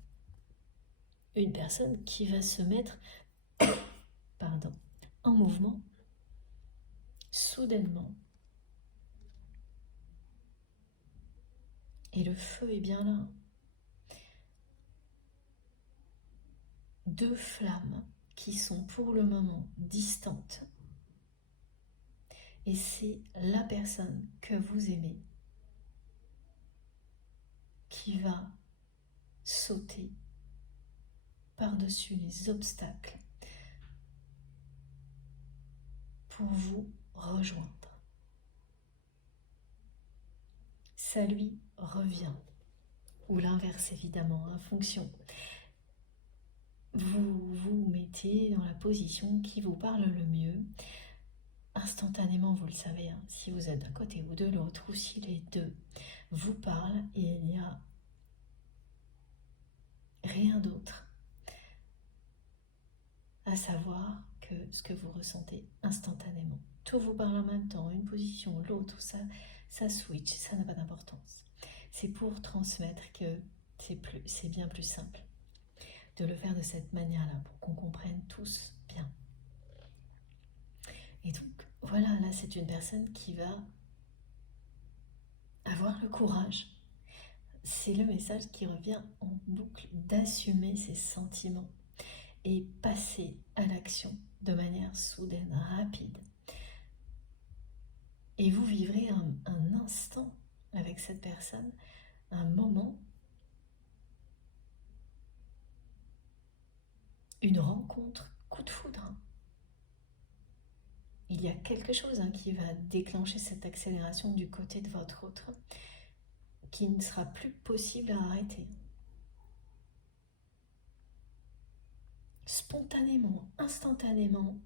Une personne qui va se mettre en mouvement soudainement. Et le feu est bien là. Deux flammes qui sont pour le moment distantes. Et c'est la personne que vous aimez qui va sauter par-dessus les obstacles pour vous rejoindre. Ça lui revient. Ou l'inverse évidemment, en fonction. Vous vous mettez dans la position qui vous parle le mieux. Instantanément, vous le savez, si vous êtes d'un côté ou de l'autre, ou si les deux vous parlent, il n'y a rien d'autre à savoir que ce que vous ressentez instantanément. Tout vous parle en même temps, une position, l'autre, ça switch, ça n'a pas d'importance. C'est pour transmettre que c'est bien plus simple. de le faire de cette manière-là pour qu'on comprenne tous bien. Et donc, voilà, là, c'est une personne qui va avoir le courage. C'est le message qui revient en boucle d'assumer ses sentiments et passer à l'action de manière soudaine, rapide. Et vous vivrez un instant avec cette personne, un moment, une rencontre, coup de foudre. Il y a quelque chose qui va déclencher cette accélération du côté de votre autre, qui ne sera plus possible à arrêter. Spontanément, instantanément,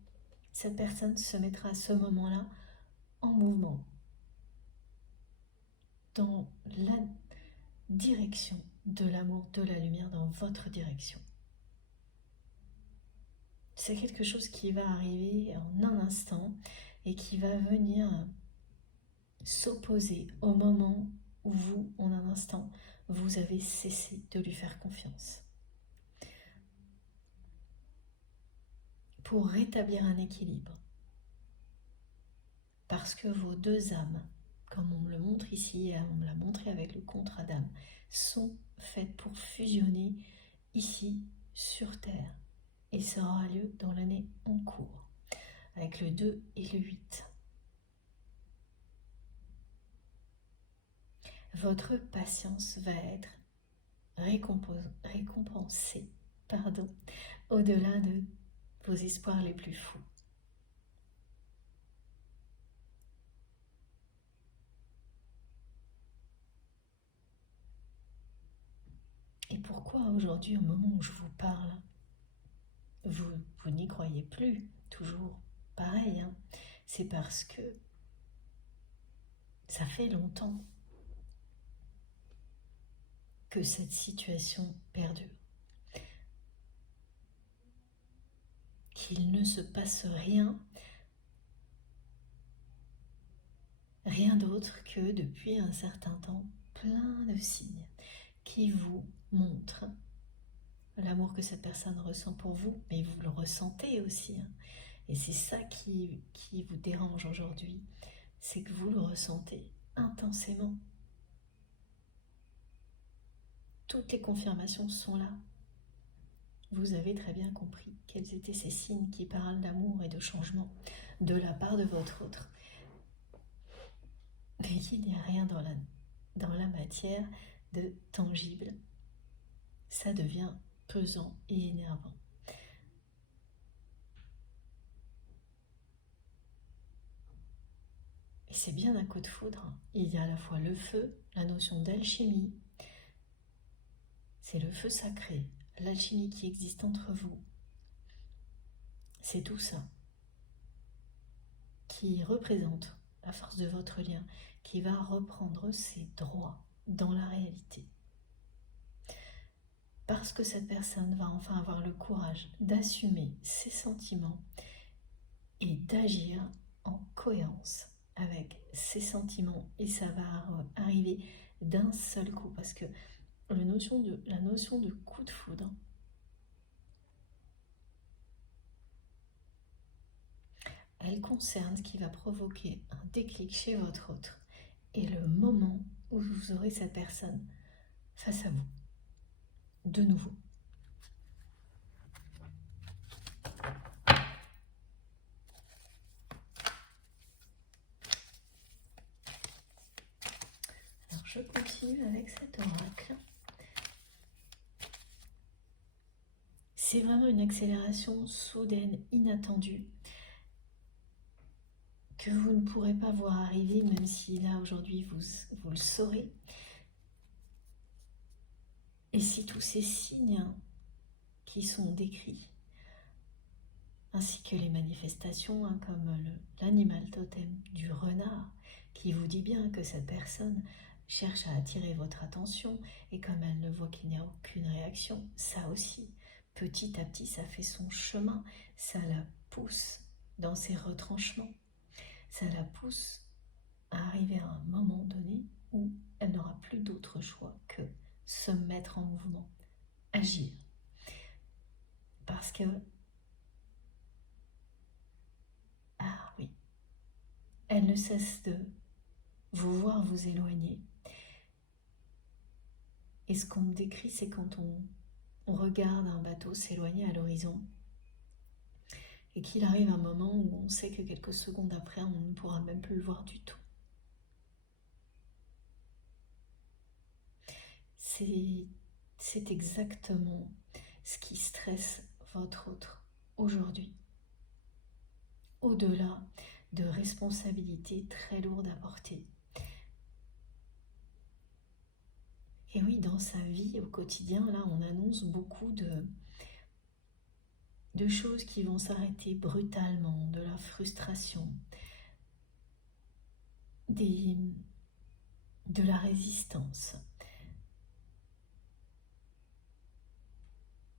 cette personne se mettra à ce moment-là en mouvement, dans la direction de l'amour, de la lumière, dans votre direction. C'est quelque chose qui va arriver en un instant et qui va venir s'opposer au moment où vous, en un instant, vous avez cessé de lui faire confiance. Pour rétablir un équilibre. Parce que vos deux âmes, comme on me le montre ici, et on me l'a montré avec le contrat d'âme, sont faites pour fusionner ici, sur Terre. Et ça aura lieu dans l'année en cours, avec le 2 et le 8. Votre patience va être récompensée, au-delà de vos espoirs les plus fous. Et pourquoi aujourd'hui, au moment où je vous parle, vous n'y croyez plus, toujours pareil, c'est parce que ça fait longtemps que cette situation perdure. Qu'il ne se passe rien d'autre que depuis un certain temps, plein de signes qui vous montrent l'amour que cette personne ressent pour vous, mais vous le ressentez aussi. Et c'est ça qui vous dérange aujourd'hui, c'est que vous le ressentez intensément. Toutes les confirmations sont là. Vous avez très bien compris quels étaient ces signes qui parlent d'amour et de changement de la part de votre autre. Mais il n'y a rien dans la matière de tangible. Ça devient pesant et énervant. Et c'est bien un coup de foudre. Il y a à la fois le feu, la notion d'alchimie. C'est le feu sacré, l'alchimie qui existe entre vous. C'est tout ça qui représente la force de votre lien, qui va reprendre ses droits dans la réalité. Parce que cette personne va enfin avoir le courage d'assumer ses sentiments et d'agir en cohérence avec ses sentiments. Et ça va arriver d'un seul coup, parce que la notion de coup de foudre, elle concerne ce qui va provoquer un déclic chez votre autre et le moment où vous aurez cette personne face à vous, de nouveau. Alors je continue avec cet oracle. C'est vraiment une accélération soudaine, inattendue, que vous ne pourrez pas voir arriver, même si là aujourd'hui vous le saurez. Et si tous ces signes qui sont décrits, ainsi que les manifestations comme l'animal totem du renard, qui vous dit bien que cette personne cherche à attirer votre attention, et comme elle ne voit qu'il n'y a aucune réaction, ça aussi, petit à petit, ça fait son chemin, ça la pousse dans ses retranchements, ça la pousse à arriver à un moment donné où elle n'aura plus d'autre choix que se mettre en mouvement, agir. Parce que, ah oui, elle ne cesse de vous voir vous éloigner. Et ce qu'on me décrit, c'est quand on regarde un bateau s'éloigner à l'horizon et qu'il arrive un moment où on sait que quelques secondes après, on ne pourra même plus le voir du tout. C'est exactement ce qui stresse votre autre aujourd'hui. Au-delà de responsabilités très lourdes à porter. Et oui, dans sa vie au quotidien, là, on annonce beaucoup de choses qui vont s'arrêter brutalement, de la frustration, de la résistance.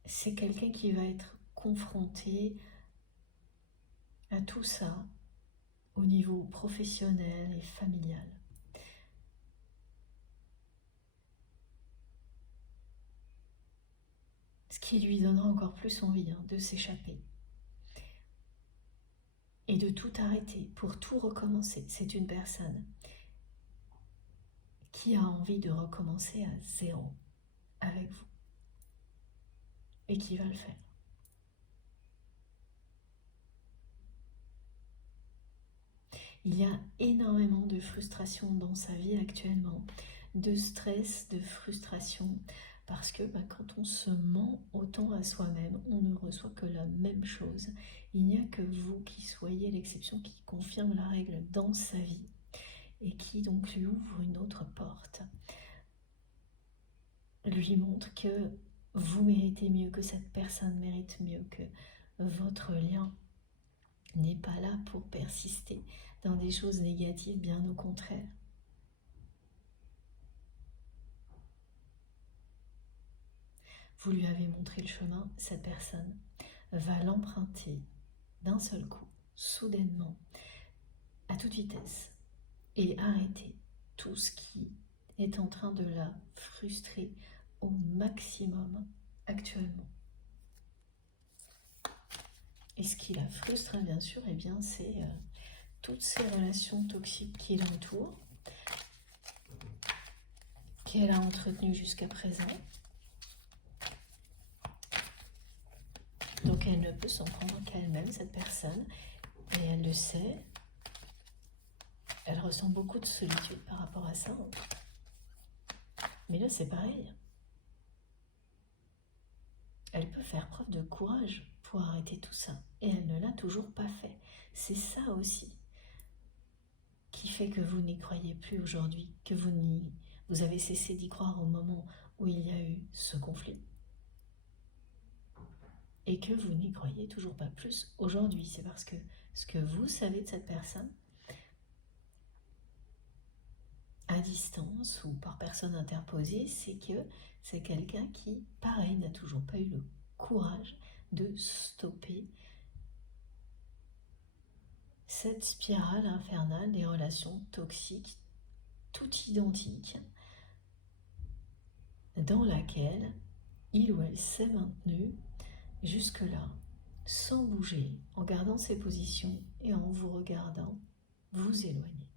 C'est quelqu'un qui va être confronté à tout ça au niveau professionnel et familial. Ce qui lui donnera encore plus envie de s'échapper et de tout arrêter pour tout recommencer. C'est une personne qui a envie de recommencer à zéro avec vous et qui va le faire. Il y a énormément de frustration dans sa vie actuellement, de stress, de frustration, parce que quand on se ment autant à soi-même, on ne reçoit que la même chose. Il n'y a que vous qui soyez l'exception, qui confirme la règle dans sa vie et qui donc lui ouvre une autre porte, lui montre que vous méritez mieux, que cette personne mérite mieux, que votre lien n'est pas là pour persister dans des choses négatives, bien au contraire. Vous lui avez montré le chemin, cette personne va l'emprunter d'un seul coup, soudainement, à toute vitesse, et arrêter tout ce qui est en train de la frustrer au maximum actuellement. Et ce qui la frustre, bien sûr, c'est toutes ces relations toxiques qui l'entourent, qu'elle a entretenues jusqu'à présent. Donc elle ne peut s'en prendre qu'à elle-même, cette personne, et elle le sait. Elle ressent beaucoup de solitude par rapport à ça. Mais là, c'est pareil. Elle peut faire preuve de courage pour arrêter tout ça, et elle ne l'a toujours pas fait. C'est ça aussi qui fait que vous n'y croyez plus aujourd'hui, que vous avez cessé d'y croire au moment où il y a eu ce conflit. Et que vous n'y croyez toujours pas plus aujourd'hui. C'est parce que ce que vous savez de cette personne, à distance ou par personne interposée, c'est que c'est quelqu'un qui, pareil, n'a toujours pas eu le courage de stopper cette spirale infernale des relations toxiques, toutes identiques, dans laquelle il ou elle s'est maintenu jusque-là, sans bouger, en gardant ses positions et en vous regardant vous éloigner.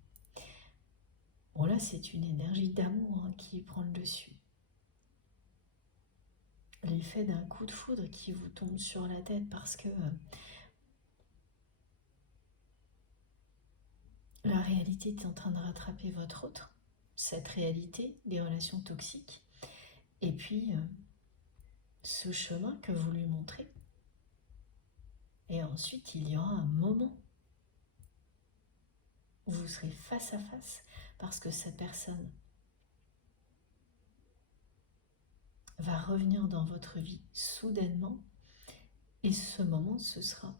Bon là, c'est une énergie d'amour qui prend le dessus. L'effet d'un coup de foudre qui vous tombe sur la tête parce que la réalité est en train de rattraper votre autre, cette réalité des relations toxiques, et puis ce chemin que vous lui montrez. Et ensuite, il y aura un moment où vous serez face à face parce que cette personne va revenir dans votre vie soudainement, et ce moment, ce sera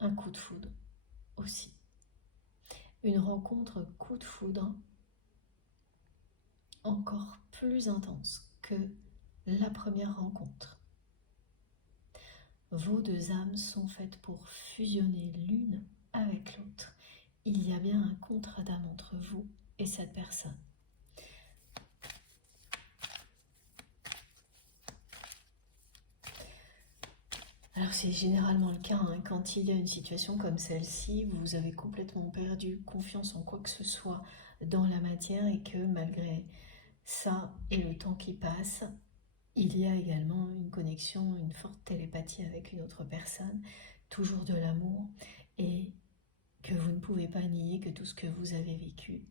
un coup de foudre aussi. Une rencontre coup de foudre encore plus intense que la première rencontre. Vos deux âmes sont faites pour fusionner l'une avec l'autre. Il y a bien un contrat d'âme entre vous et cette personne. Alors c'est généralement le cas, hein, quand il y a une situation comme celle-ci, vous avez complètement perdu confiance en quoi que ce soit dans la matière et que malgré ça et le temps qui passe, il y a également une connexion, une forte télépathie avec une autre personne, toujours de l'amour, et que vous ne pouvez pas nier que tout ce que vous avez vécu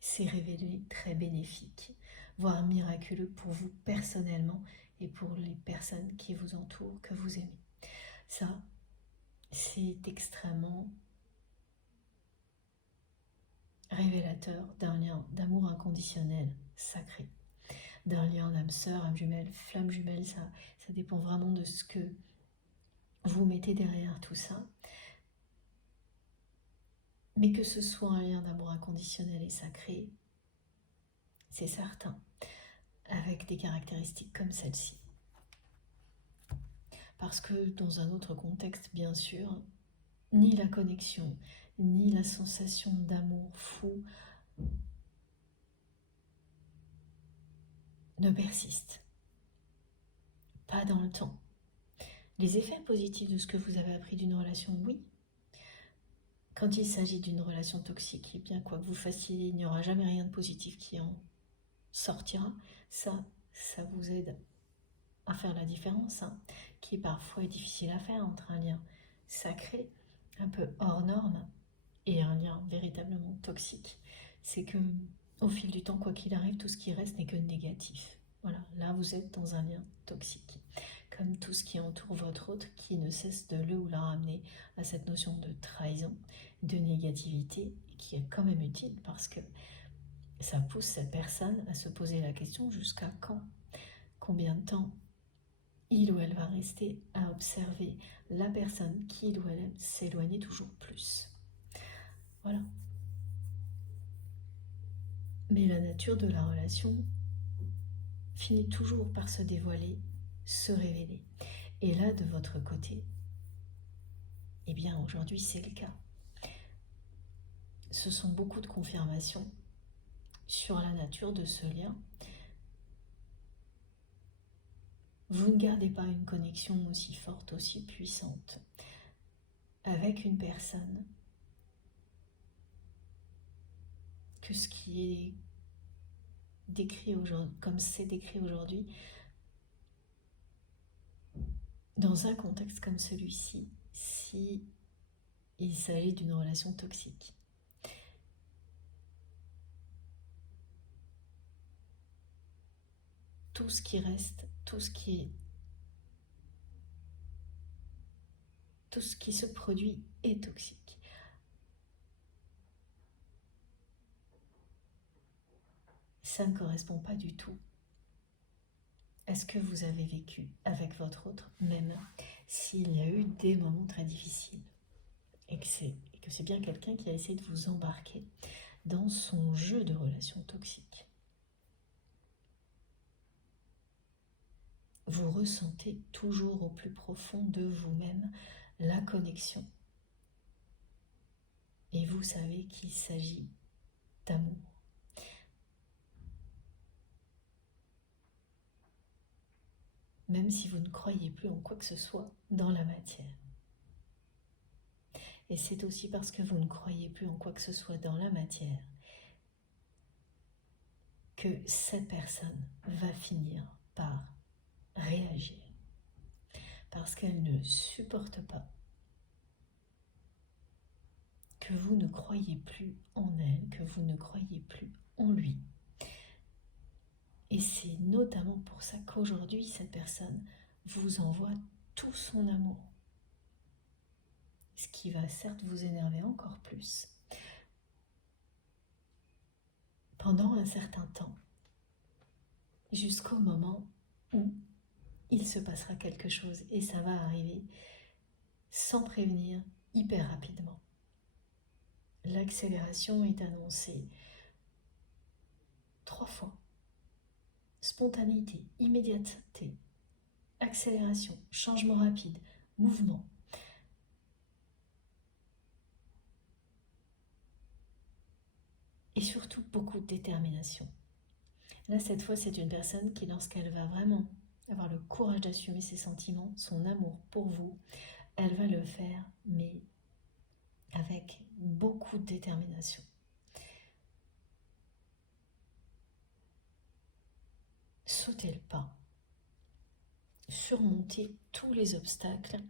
s'est révélé très bénéfique, voire miraculeux pour vous personnellement et pour les personnes qui vous entourent, que vous aimez. Ça, c'est extrêmement révélateur d'un lien d'amour inconditionnel, sacré, d'un lien d'âme sœur, âme jumelle, flamme jumelle, ça dépend vraiment de ce que vous mettez derrière tout ça. Mais que ce soit un lien d'amour inconditionnel et sacré, c'est certain, avec des caractéristiques comme celle-ci. Parce que dans un autre contexte, bien sûr, ni la connexion, ni la sensation d'amour fou ne persistent. Pas dans le temps. Les effets positifs de ce que vous avez appris d'une relation, oui. Quand il s'agit d'une relation toxique, et bien quoi que vous fassiez, il n'y aura jamais rien de positif qui en sortira. Ça vous aide à faire la différence, hein, qui parfois est difficile à faire entre un lien sacré, un peu hors norme, et un lien véritablement toxique. C'est que au fil du temps, quoi qu'il arrive, tout ce qui reste n'est que négatif. Voilà, là vous êtes dans un lien toxique. Comme tout ce qui entoure votre autre, qui ne cesse de le ou la ramener à cette notion de trahison, de négativité, qui est quand même utile parce que ça pousse cette personne à se poser la question jusqu'à quand, combien de temps il ou elle va rester à observer la personne qu'il ou elle aime s'éloigner toujours plus. Voilà. Mais la nature de la relation finit toujours par se dévoiler, se révéler. Et là, de votre côté, eh bien aujourd'hui c'est le cas. Ce sont beaucoup de confirmations sur la nature de ce lien. Vous ne gardez pas une connexion aussi forte, aussi puissante avec une personne que ce qui est décrit aujourd'hui, comme c'est décrit aujourd'hui, dans un contexte comme celui-ci, si il s'agit d'une relation toxique. Tout ce qui reste, tout ce qui se produit est toxique. Ça ne correspond pas du tout à ce que vous avez vécu avec votre autre, même s'il y a eu des moments très difficiles. Et que c'est bien quelqu'un qui a essayé de vous embarquer dans son jeu de relations toxiques. Vous ressentez toujours au plus profond de vous-même la connexion. Et vous savez qu'il s'agit d'amour. Même si vous ne croyez plus en quoi que ce soit dans la matière. Et c'est aussi parce que vous ne croyez plus en quoi que ce soit dans la matière que cette personne va finir par réagir. Parce qu'elle ne supporte pas que vous ne croyez plus en elle, que vous ne croyez plus en lui. Et c'est notamment pour ça qu'aujourd'hui, cette personne vous envoie tout son amour. Ce qui va certes vous énerver encore plus pendant un certain temps, jusqu'au moment où il se passera quelque chose et ça va arriver sans prévenir, hyper rapidement. L'accélération est annoncée 3 fois. Spontanéité, immédiateté, accélération, changement rapide, mouvement. Et surtout beaucoup de détermination. Là, cette fois, c'est une personne qui, lorsqu'elle va vraiment avoir le courage d'assumer ses sentiments, son amour pour vous. Elle va le faire, mais avec beaucoup de détermination. Sautez le pas, surmontez tous les obstacles.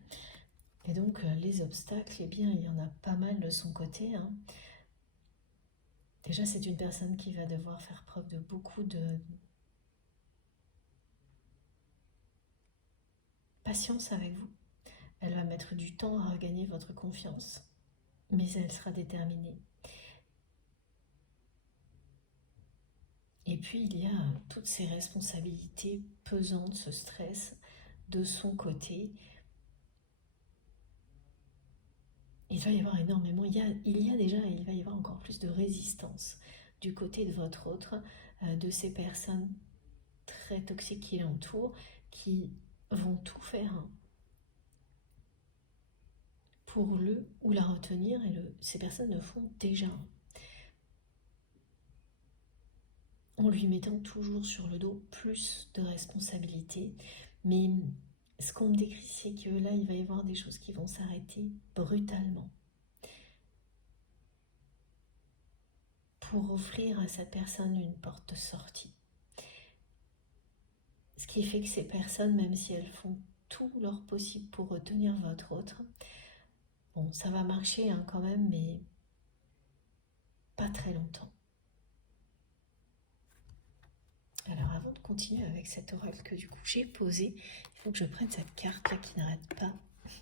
Et donc les obstacles, eh bien il y en a pas mal de son côté. Déjà c'est une personne qui va devoir faire preuve de beaucoup de patience avec vous. Elle va mettre du temps à regagner votre confiance, mais elle sera déterminée. Et puis il y a toutes ces responsabilités pesantes, ce stress de son côté. Il va y avoir énormément, il va y avoir encore plus de résistance du côté de votre autre, de ces personnes très toxiques qui l'entourent, qui vont tout faire pour le ou la retenir, et ces personnes le font déjà. En lui mettant toujours sur le dos plus de responsabilités. Mais ce qu'on me décrit, c'est que là, il va y avoir des choses qui vont s'arrêter brutalement pour offrir à cette personne une porte de sortie. Ce qui fait que ces personnes, même si elles font tout leur possible pour retenir votre autre, bon, ça va marcher quand même, mais pas très longtemps. Alors avant de continuer avec cet oracle que du coup j'ai posé, il faut que je prenne cette carte là qui n'arrête pas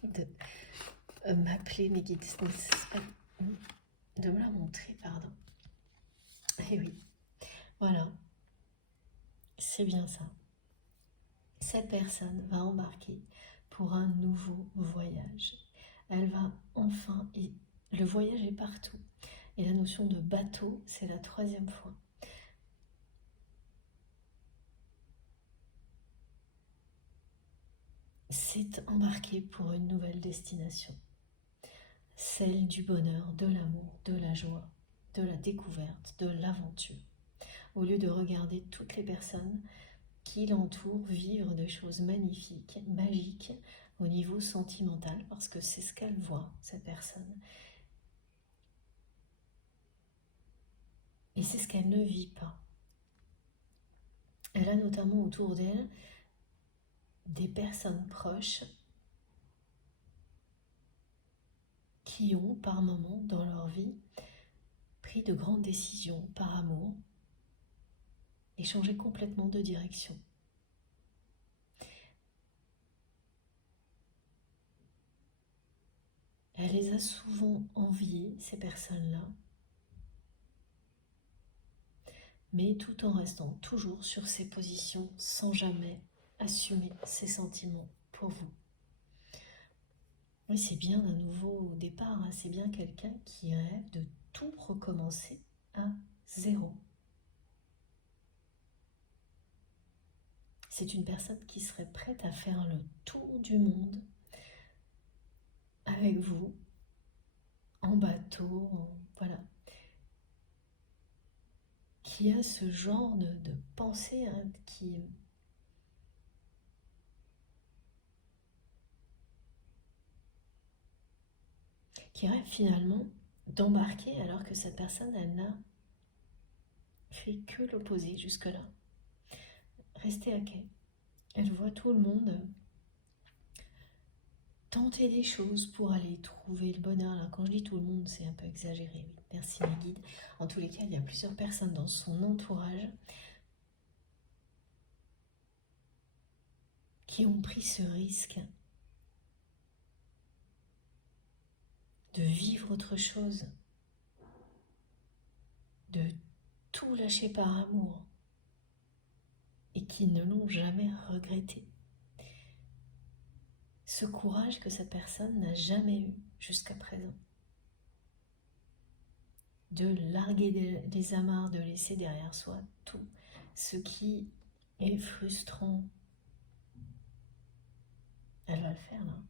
de m'appeler mes guides, de me la montrer, pardon. Et oui, voilà, c'est bien ça. Cette personne va embarquer pour un nouveau voyage. Elle va enfin, et le voyage est partout. Et la notion de bateau, c'est la 3e fois. C'est embarquer pour une nouvelle destination. Celle du bonheur, de l'amour, de la joie, de la découverte, de l'aventure. Au lieu de regarder toutes les personnes qui l'entourent vivre des choses magnifiques, magiques au niveau sentimental, parce que c'est ce qu'elle voit, cette personne. Et c'est ce qu'elle ne vit pas. Elle a notamment autour d'elle des personnes proches qui ont par moments dans leur vie pris de grandes décisions par amour et changé complètement de direction. Elle les a souvent enviées, ces personnes-là, mais tout en restant toujours sur ses positions sans jamais assumer ses sentiments pour vous. Oui, c'est bien un nouveau départ, c'est bien quelqu'un qui rêve de tout recommencer à zéro. C'est une personne qui serait prête à faire le tour du monde avec vous, en bateau, voilà. Qui a ce genre de pensée qui rêve finalement d'embarquer alors que cette personne, elle n'a fait que l'opposé jusque-là. Restez à quai. Elle voit tout le monde tenter des choses pour aller trouver le bonheur. Alors quand je dis tout le monde, c'est un peu exagéré, oui. Merci mes guides. En tous les cas, il y a plusieurs personnes dans son entourage qui ont pris ce risque de vivre autre chose, de tout lâcher par amour et qui ne l'ont jamais regretté. Ce courage que cette personne n'a jamais eu jusqu'à présent. De larguer des amarres, de laisser derrière soi tout ce qui est frustrant. Elle va le faire là.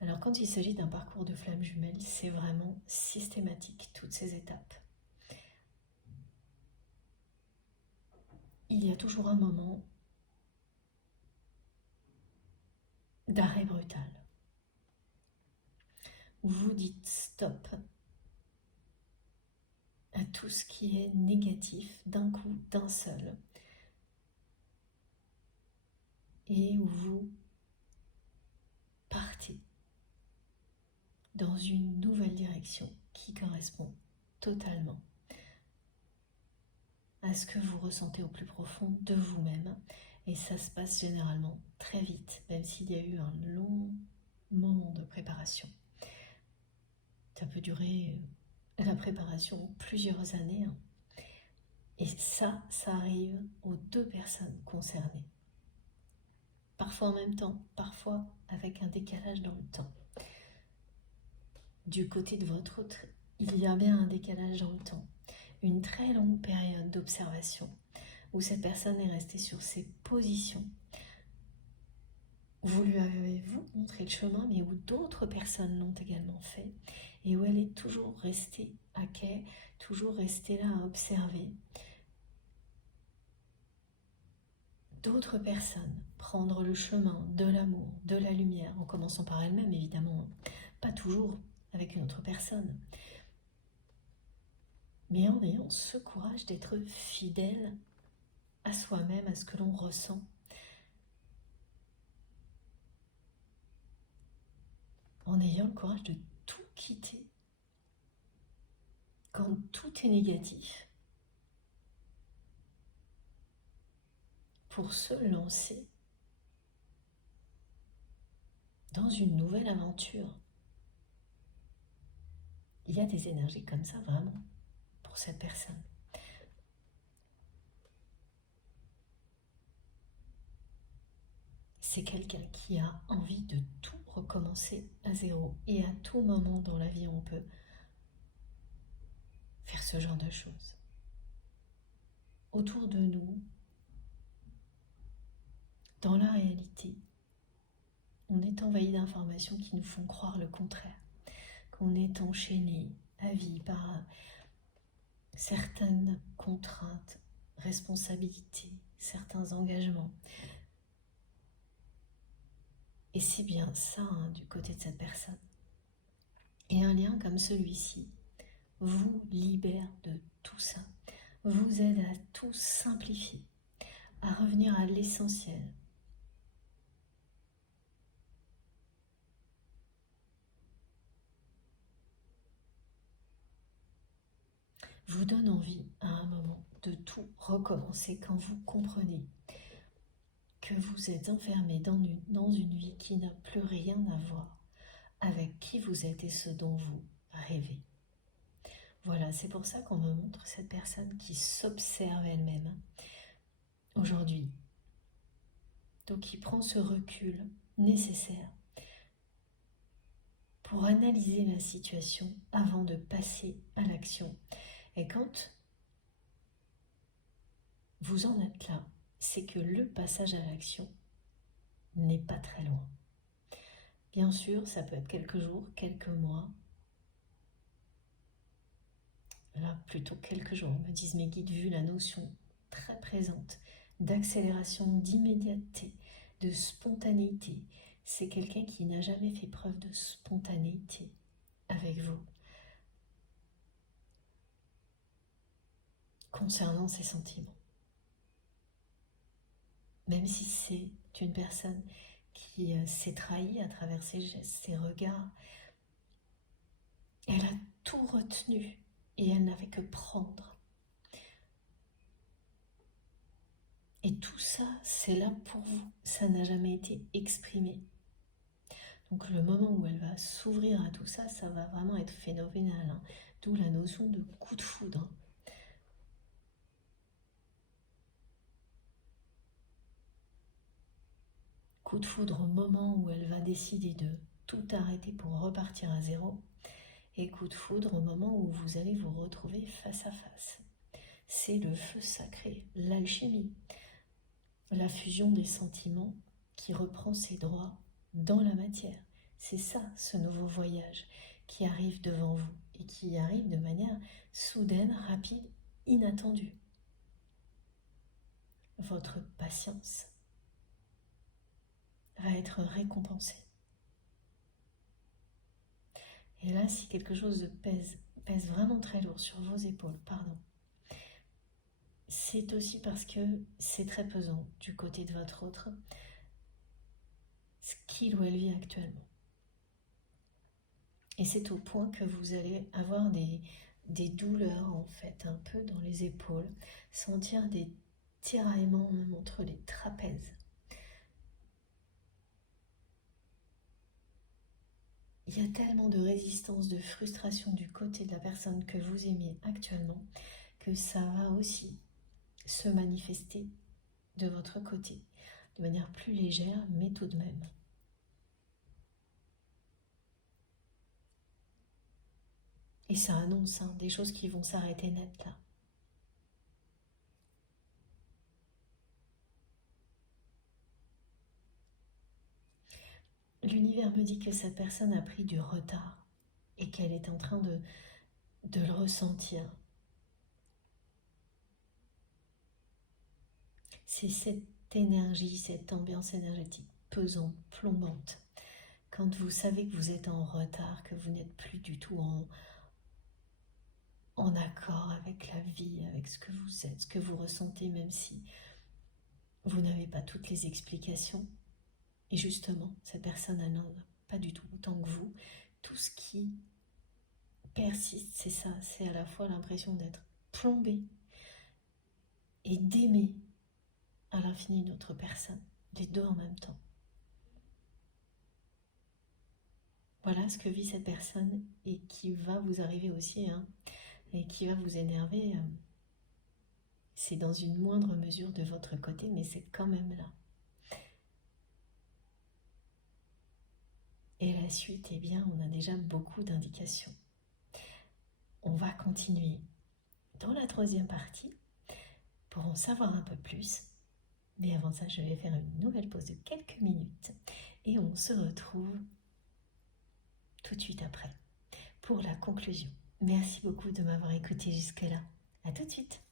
Alors quand il s'agit d'un parcours de flamme jumelle, c'est vraiment systématique, toutes ces étapes. Il y a toujours un moment d'arrêt brutal, où vous dites stop à tout ce qui est négatif d'un coup, d'un seul, et où vous partez dans une nouvelle direction qui correspond totalement à ce que vous ressentez au plus profond de vous-même. Et ça se passe généralement très vite, même s'il y a eu un long moment de préparation. Ça peut durer la préparation plusieurs années. Et ça arrive aux deux personnes concernées. Parfois en même temps, parfois avec un décalage dans le temps. Du côté de votre autre, il y a bien un décalage dans le temps. Une très longue période d'observation où cette personne est restée sur ses positions. Vous lui avez-vous montré le chemin, mais où d'autres personnes l'ont également fait, et où elle est toujours restée à quai, toujours restée là à observer d'autres personnes prendre le chemin de l'amour, de la lumière, en commençant par elle-même évidemment, pas toujours avec une autre personne, mais en ayant ce courage d'être fidèle à soi-même, à ce que l'on ressent. En ayant le courage de tout quitter quand tout est négatif pour se lancer dans une nouvelle aventure. Il y a des énergies comme ça vraiment pour cette personne. C'est quelqu'un qui a envie de tout recommencer à zéro. Et à tout moment dans la vie, on peut faire ce genre de choses. Autour de nous, dans la réalité, on est envahi d'informations qui nous font croire le contraire, qu'on est enchaîné à vie par certaines contraintes, responsabilités, certains engagements. Et c'est bien ça du côté de cette personne. Et un lien comme celui-ci vous libère de tout ça, vous aide à tout simplifier, à revenir à l'essentiel. Vous donne envie à un moment de tout recommencer quand vous comprenez que vous êtes enfermé dans une vie qui n'a plus rien à voir avec qui vous êtes et ce dont vous rêvez. Voilà, c'est pour ça qu'on me montre cette personne qui s'observe elle-même aujourd'hui. Donc qui prend ce recul nécessaire pour analyser la situation avant de passer à l'action. Et quand vous en êtes là, c'est que le passage à l'action n'est pas très loin. Bien sûr, ça peut être quelques jours, quelques mois. Là, plutôt quelques jours, me disent mes guides, vu la notion très présente d'accélération, d'immédiateté, de spontanéité. C'est quelqu'un qui n'a jamais fait preuve de spontanéité avec vous concernant ses sentiments. Même si c'est une personne qui s'est trahie à travers ses gestes, ses regards, elle a tout retenu et elle n'avait que prendre. Et tout ça, c'est là pour vous. Ça n'a jamais été exprimé. Donc le moment où elle va s'ouvrir à tout ça, ça va vraiment être phénoménal. D'où la notion de coup de foudre. Coup de foudre au moment où elle va décider de tout arrêter pour repartir à zéro. Et coup de foudre au moment où vous allez vous retrouver face à face. C'est le feu sacré, l'alchimie, la fusion des sentiments qui reprend ses droits dans la matière. C'est ça, ce nouveau voyage qui arrive devant vous et qui arrive de manière soudaine, rapide, inattendue. Votre patience va être récompensée. Et là, si quelque chose pèse vraiment très lourd sur vos épaules, c'est aussi parce que c'est très pesant du côté de votre autre, ce qu'il ou elle vit actuellement. Et c'est au point que vous allez avoir des douleurs en fait, un peu dans les épaules, sentir des tiraillements même entre les trapèzes. Il y a tellement de résistance, de frustration du côté de la personne que vous aimez actuellement que ça va aussi se manifester de votre côté, de manière plus légère, mais tout de même. Et ça annonce des choses qui vont s'arrêter net là. L'univers me dit que cette personne a pris du retard et qu'elle est en train de le ressentir. C'est cette énergie, cette ambiance énergétique pesante, plombante. Quand vous savez que vous êtes en retard, que vous n'êtes plus du tout en accord avec la vie, avec ce que vous êtes, ce que vous ressentez, même si vous n'avez pas toutes les explications. Et justement, cette personne n'en a pas du tout autant que vous. Tout ce qui persiste, c'est ça, c'est à la fois l'impression d'être plombé et d'aimer à l'infini une autre personne, les deux en même temps. Voilà ce que vit cette personne et qui va vous arriver aussi, et qui va vous énerver. C'est dans une moindre mesure de votre côté, mais c'est quand même là. Et la suite, eh bien, on a déjà beaucoup d'indications. On va continuer dans la troisième partie pour en savoir un peu plus. Mais avant ça, je vais faire une nouvelle pause de quelques minutes et on se retrouve tout de suite après pour la conclusion. Merci beaucoup de m'avoir écouté jusque-là. À tout de suite.